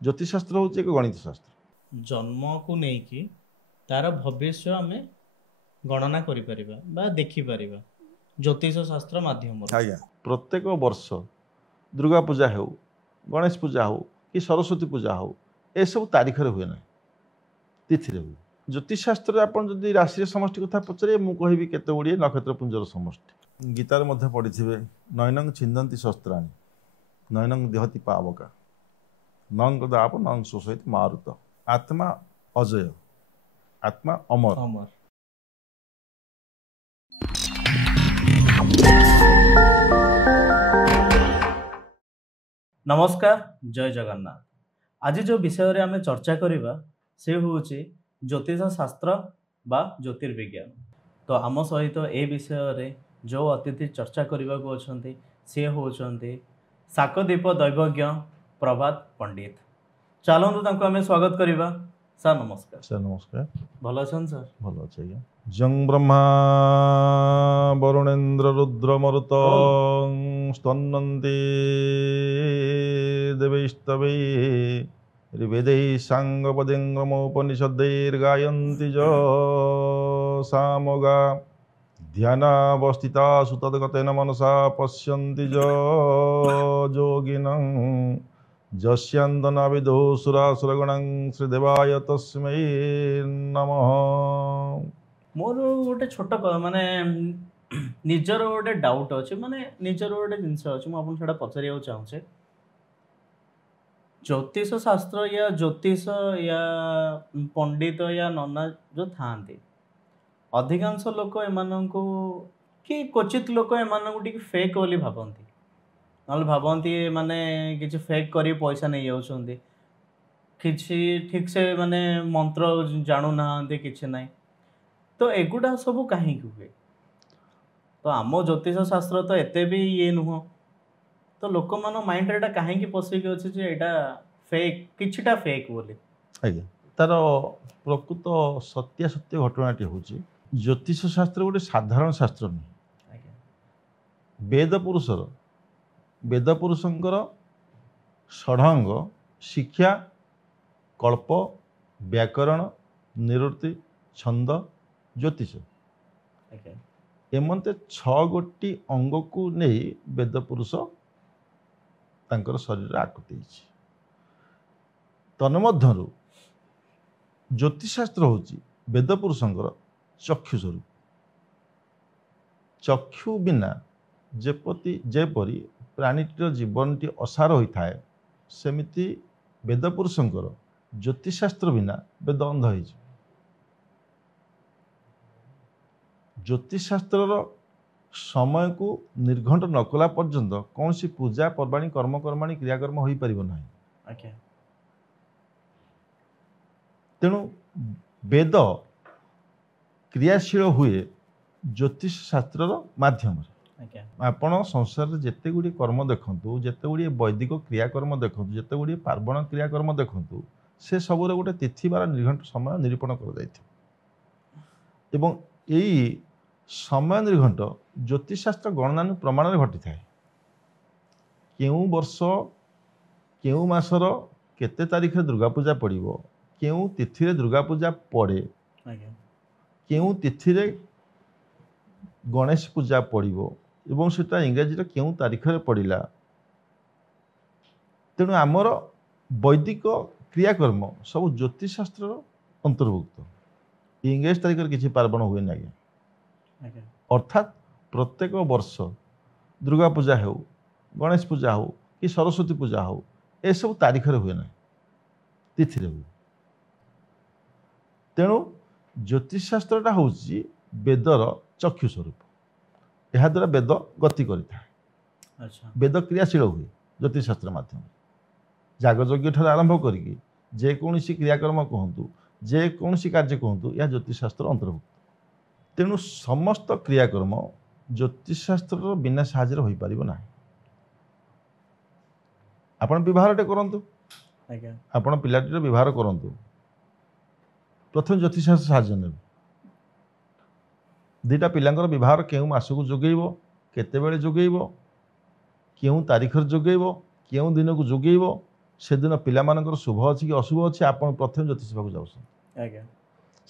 ज्योतिषशास्त्र हूँ एक गणित शास्त्र। जन्म को लेकिन तार भविष्य आम गणना करा देखिपर ज्योतिष शास्त्र माध्यम। आज्ञा प्रत्येक वर्ष दुर्गा पूजा हो, गणेश पूजा हो कि सरस्वती पूजा हो, ए सब तारीख हुए ना, तिथि हुए। ज्योतिषशास्त्र आप राशि समष्टि कथा पचारे मुझे कहबी केते गुड़िए नक्षत्र पुंजर समष्टि। गीतार मध्य पढ़ी नयनं छिंदंती शस्त्राणि नयनं देहति पावका नंग दाप नंग शोषित मारुत। आत्मा अजय, आत्मा अमर। नमस्कार, जय जगन्नाथ। आज जो विषय रे आमे चर्चा करिबा से होउची ज्योतिष शास्त्र बा ज्योतिर्विज्ञान। तो आम सहित ए विषय रे जो अतिथि चर्चा करने को अच्छे सी होउचंती साकदीप दैवज्ञ प्रभात पंडित। चलतु तांको आमे स्वागत करिबा। सर नमस्कार। सर नमस्कार। भल अछन सर? भल अच्छे आज्ञा। जं ब्रह्मा वरुणेन्द्र रुद्र मरुत स्तन्वन्ति देवैस्तवै ऋवेदै साङ्गपदिङ्गमोपनिषदैर्गायन्ति च सामगा ध्यानावस्थिता सुतद्गतेन मनसा पश्यन्ति च योगिनं यस्यान्दनाविदो सुरासुरगणं श्रीदेवाय तस्मै नमः। मोर गोटे छोट माने निजर गोटे डाउट अच्छे, माने निजर गोटे जिनस अच्छे मुझे पचार चाहूँचे। ज्योतिष शास्त्र या ज्योतिष या पंडित या नना जो था अधिकांश लोक एमानंको कि क्वचित लोक एमानंको टिके फेक बोली भाबंती, नल भाबंती माने किछि फेक करी पैसा नहीं जाउछंती, किछि ठीक से माने मंत्र जानु नाहंती किछि नाही। तो एगुडा सब कहीं हुए? तो आम ज्योतिष शास्त्र तो एते भी ये नुह, तो लोक मान माइंड रे कहीं पशिक अच्छे जे एटा फेक किछिटा फेक बोली। आज्ञा तार प्रकृत सत्यासत्य घटनाटी हूँ ज्योतिष शास्त्र गोटे साधारण शास्त्र नुह। वेद पुरुषंकर षडंग शिक्षा कल्प व्याकरण निवृत्ति छंद ज्योतिष एमते 6 गोटी अंग को नहीं वेद पुरुष तांकर शरीर आकृति तन्मध्यरु ज्योतिषशास्त्र हूँ वेद पुरुषंकर चक्षु स्वरूप। चक्षु बिना जेपरी प्राणीटर जीवनटी असार होता है सेमिति वेद पुरुषंकर ज्योतिषशास्त्र बिना वेद अंध हो। ज्योतिषशास्त्र समय को निर्घंट न कला पर्यंत कौन सी पूजा पर्वाणी कर्मकर्माणी क्रियाकर्म हो पार ना। तेणु वेद क्रियाशील हुए ज्योतिष शास्त्र माध्यम। आपण संसार जिते गुड़ी कर्म देखु, जिते गुड़ी वैदिक क्रियाकर्म देखु, जिते गुड़ी पार्वण क्रियाकर्म देखु, से सबुर गोटे तिथि बार निर्घंट समय निरूपण कर समय निर्घंट ज्योतिषशास्त्र गणना प्रमाण घटी थाए। केउ वर्ष केउ मासर केते तारीख दुर्गा पूजा पड़िबो, केउ तिथि दुर्गा पूजा पड़े, केउ तिथि गणेश पूजा पड़िबो एवं सेटा इंग्रजी केउ तारीख पड़िला। तेणु आमर वैदिक क्रियाकर्म सब ज्योतिषशास्त्र अंतर्भुक्त। इंग्रजी तारीख किसी पार्वण हुए ना। अर्थात प्रत्येक वर्ष दुर्गा पूजा हो, गणेश पूजा हो कि सरस्वती पूजा हो, ए सब तारीख हुए ना, तिथि हुए। तेणु ज्योतिषशास्त्रटा हूँ वेदर चक्षु स्वरूप। यह द्वारा वेद गति करें, वेद क्रियाशील हुए ज्योतिषशास्त्र माध्यम। जागयज्ञ ठार आरंभ करके जेकोसी क्रियाकर्म कहतु, जेकोसी कार्य कहतु, यह ज्योतिषशास्त्र अंतर्भुक्त। तेणु समस्त क्रियाकर्म ज्योतिषशास्त्र बिना साहाय्य हो पार ना। आपण विवाहटे करंतु, आपण पिलाटीर विवाह करंतु, प्रथम ज्योतिषशास्त्र साहाय्य ने। दुईटा पिलांकर विवाह केउ मासक जोगेब, केतेबेले जोगेब, केउ तारीख जोगेब, केउ दिन को जोगेब, ସେଦିନ ପିଲାମାନଙ୍କର ଶୁଭ ଅଛି କି ଅଶୁଭ ଅଛି ଆପଣ ପ୍ରଥମେ ଜ୍ୟୋତିଷ ପାଖକୁ ଯାଉଛନ୍ତି। ଆଜ୍ଞା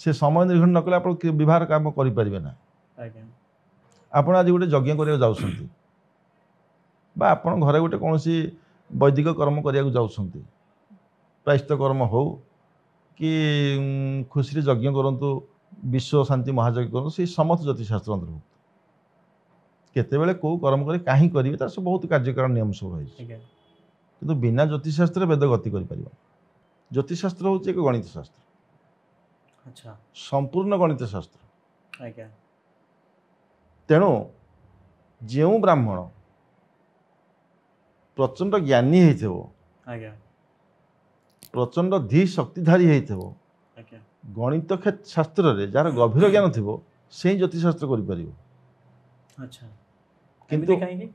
ସେ ସମୟ ନିର୍ଘଣ୍ଟ ନ କଲେ ଆପଣ ବିବାହର କାମ କରିପାରିବେ ନା। ଆଜ୍ଞା ଆପଣ ଆଜି ଗୋଟେ ଯଜ୍ଞ କରିବାକୁ ଯାଉଛନ୍ତି ବା ଆପଣ ଘରେ ଗୋଟେ କୌଣସି ବୈଦିକ କର୍ମ କରିବାକୁ ଯାଉଛନ୍ତି, ପ୍ରାୟଶ୍ଚିତ କର୍ମ ହଉ କି ଖୁସିରେ ଯଜ୍ଞ କରନ୍ତୁ, ବିଶ୍ୱ ଶାନ୍ତି ମହାଯଜ୍ଞ କରନ୍ତୁ, ସେଇ ସମସ୍ତ ଜ୍ୟୋତିଷଶାସ୍ତ୍ର ଅନ୍ତର୍ଭୁକ୍ତ। କେତେବେଳେ କେଉଁ କର୍ମ କରି କାହିଁ କରିବେ ତାର ସବୁ ବହୁତ କାର୍ଯ୍ୟକାରଣ ନିୟମ ସବୁ ରହିଛି। ଆଜ୍ଞା କିନ୍ତୁ ବିନା ଜ୍ୟୋତିଷଶାସ୍ତ୍ରରେ ବେଦ ଗତି କରିପାରିବ। ଜ୍ୟୋତିଷଶାସ୍ତ୍ର ହେଉଛି ଏକ ଗଣିତ ଶାସ୍ତ୍ର, ଆଚ୍ଛା ସମ୍ପୂର୍ଣ୍ଣ ଗଣିତ ଶାସ୍ତ୍ର। ଆଜ୍ଞା ତେଣୁ ଯେଉଁ ବ୍ରାହ୍ମଣ ପ୍ରଚଣ୍ଡ ଜ୍ଞାନୀ ହେଇଥିବ, ଆଜ୍ଞା ପ୍ରଚଣ୍ଡ ଧୀ ଶକ୍ତିଧାରୀ ହେଇଥିବ, ଆଜ୍ଞା ଗଣିତ ଶାସ୍ତ୍ରରେ ଯାହାର ଗଭୀର ଜ୍ଞାନ ଥିବ, ସେ ହିଁ ଜ୍ୟୋତିଷଶାସ୍ତ୍ର କରିପାରିବ। ଆଚ୍ଛା କିନ୍ତୁ ଏମିତି କାହିଁକି?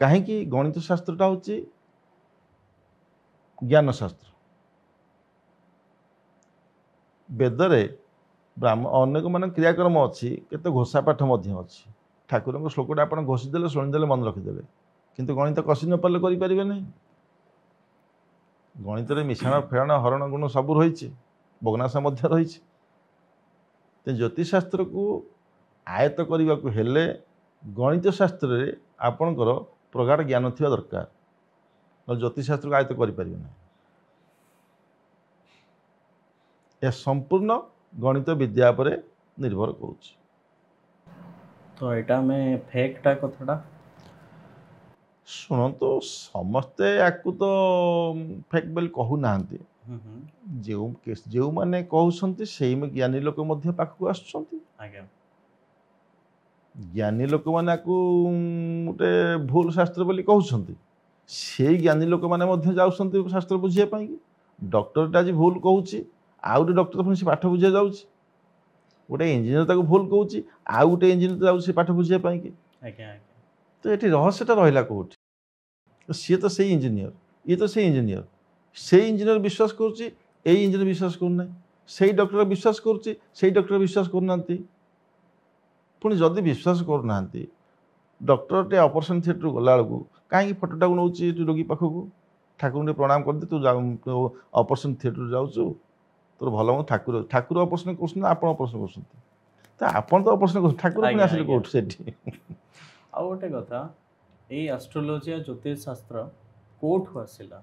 କାହିଁକି? ଗଣିତ ଶାସ୍ତ୍ରଟା ହେଉଛି ଜ୍ଞାନ ଶାସ୍ତ୍ର। ବେଦରେ ଅନେକ ମାନେ କ୍ରିୟାକର୍ମ ଅଛି, କେତେ ଘୋଷା ପାଠ ମଧ୍ୟ ଅଛି। ଠାକୁରଙ୍କ ଶ୍ଲୋକଟା ଆପଣ ଘୋଷିଦେଲେ, ଶୁଣିଦେଲେ, ମନେ ରଖିଦେଲେ, କିନ୍ତୁ ଗଣିତ କଷି ନ ପାରିଲେ କରିପାରିବେ ନାହିଁ। ଗଣିତରେ ମିଶାଣ ଫେରାଣ ହରଣ ଗୁଣ ସବୁ ରହିଛି, ଭଗ୍ନାଂଶ ମଧ୍ୟ ରହିଛି। ତେଣୁ ଜ୍ୟୋତିଷଶାସ୍ତ୍ରକୁ ଆୟତ୍ତ କରିବାକୁ ହେଲେ ଗଣିତ ଶାସ୍ତ୍ରରେ ଆପଣଙ୍କର ପ୍ରଗାଢ଼ ଜ୍ଞାନ ଥିବା ଦରକାର, ନହେଲେ ଜ୍ୟୋତିଷଶାସ୍ତ୍ରକୁ ଆୟତ୍ତ କରିପାରିବେ ନାହିଁ। ଏହା ସମ୍ପୂର୍ଣ୍ଣ ଗଣିତ ବିଦ୍ୟା ଉପରେ ନିର୍ଭର କରୁଛି। ତ ଏଇଟା ଆମେ ଫେକ୍ଟା କଥାଟା ଶୁଣନ୍ତୁ, ସମସ୍ତେ ୟାକୁ ତ ଫେକ୍ ବୋଲି କହୁନାହାନ୍ତି। ଯେଉଁମାନେ କହୁଛନ୍ତି ସେଇ ଜ୍ଞାନୀ ଲୋକ ମଧ୍ୟ ପାଖକୁ ଆସୁଛନ୍ତି। ଆଜ୍ଞା ଜ୍ଞାନୀ ଲୋକମାନେ ୟାକୁ ଗୋଟେ ଭୁଲ ଶାସ୍ତ୍ର ବୋଲି କହୁଛନ୍ତି, ସେଇ ଜ୍ଞାନୀ ଲୋକମାନେ ମଧ୍ୟ ଯାଉଛନ୍ତି ଶାସ୍ତ୍ର ବୁଝିବା ପାଇଁକି। ଡକ୍ଟରଟା ଆଜି ଭୁଲ କହୁଛି, ଆଉ ଗୋଟେ ଡକ୍ଟର ପୁଣି ସେ ପାଠ ବୁଝିବା ଯାଉଛି। ଗୋଟେ ଇଞ୍ଜିନିୟର ତାକୁ ଭୁଲ କହୁଛି, ଆଉ ଗୋଟେ ଇଞ୍ଜିନିୟର ଯାଉଛି ସେ ପାଠ ବୁଝିବା ପାଇଁକି। ଆଜ୍ଞା ଆଜ୍ଞା ତ ଏଠି ରହସ୍ୟଟା ରହିଲା କେଉଁଠି? ସିଏ ତ ସେଇ ଇଞ୍ଜିନିୟର, ଇଏ ତ ସେଇ ଇଞ୍ଜିନିୟର। ସେଇ ଇଞ୍ଜିନିୟର ବିଶ୍ୱାସ କରୁଛି, ଏଇ ଇଞ୍ଜିନିୟର ବିଶ୍ୱାସ କରୁନାହିଁ। ସେଇ ଡକ୍ଟର ବିଶ୍ୱାସ କରୁଛି, ସେଇ ଡକ୍ଟର ବିଶ୍ୱାସ କରୁନାହାନ୍ତି। ପୁଣି ଯଦି ବିଶ୍ୱାସ କରୁନାହାନ୍ତି, ଡକ୍ଟରଟେ ଅପରେସନ୍ ଥିଏଟରକୁ ଗଲାବେଳକୁ କାହିଁକି ଫଟୋଟାକୁ ନେଉଛି ଏଠି ରୋଗୀ ପାଖକୁ, ଠାକୁରଙ୍କୁ ଟିକେ ପ୍ରଣାମ କରିଦେ, ତୁ ଅପରେସନ୍ ଥିଏଟରକୁ ଯାଉଛୁ, ତୋର ଭଲ ମନ୍ଦ ଠାକୁର ଅପରେସନ୍ କରୁଛନ୍ତି, ଆପଣ ଅପରେସନ୍ କରୁଛନ୍ତି। ତ ଆପଣ ତ ଅପରେସନ୍ କରୁଛନ୍ତି, ଠାକୁର ପୁଣି ଆଜ୍ଞା ଆସିଲେ ଆଜ୍ଞା କେଉଁଠୁ ସେଠି? ଆଉ ଗୋଟେ କଥା, ଏଇ ଆଷ୍ଟ୍ରୋଲୋଜି ଆଉ ଜ୍ୟୋତିଷ ଶାସ୍ତ୍ର କୋଉଠୁ ଆସିଲା?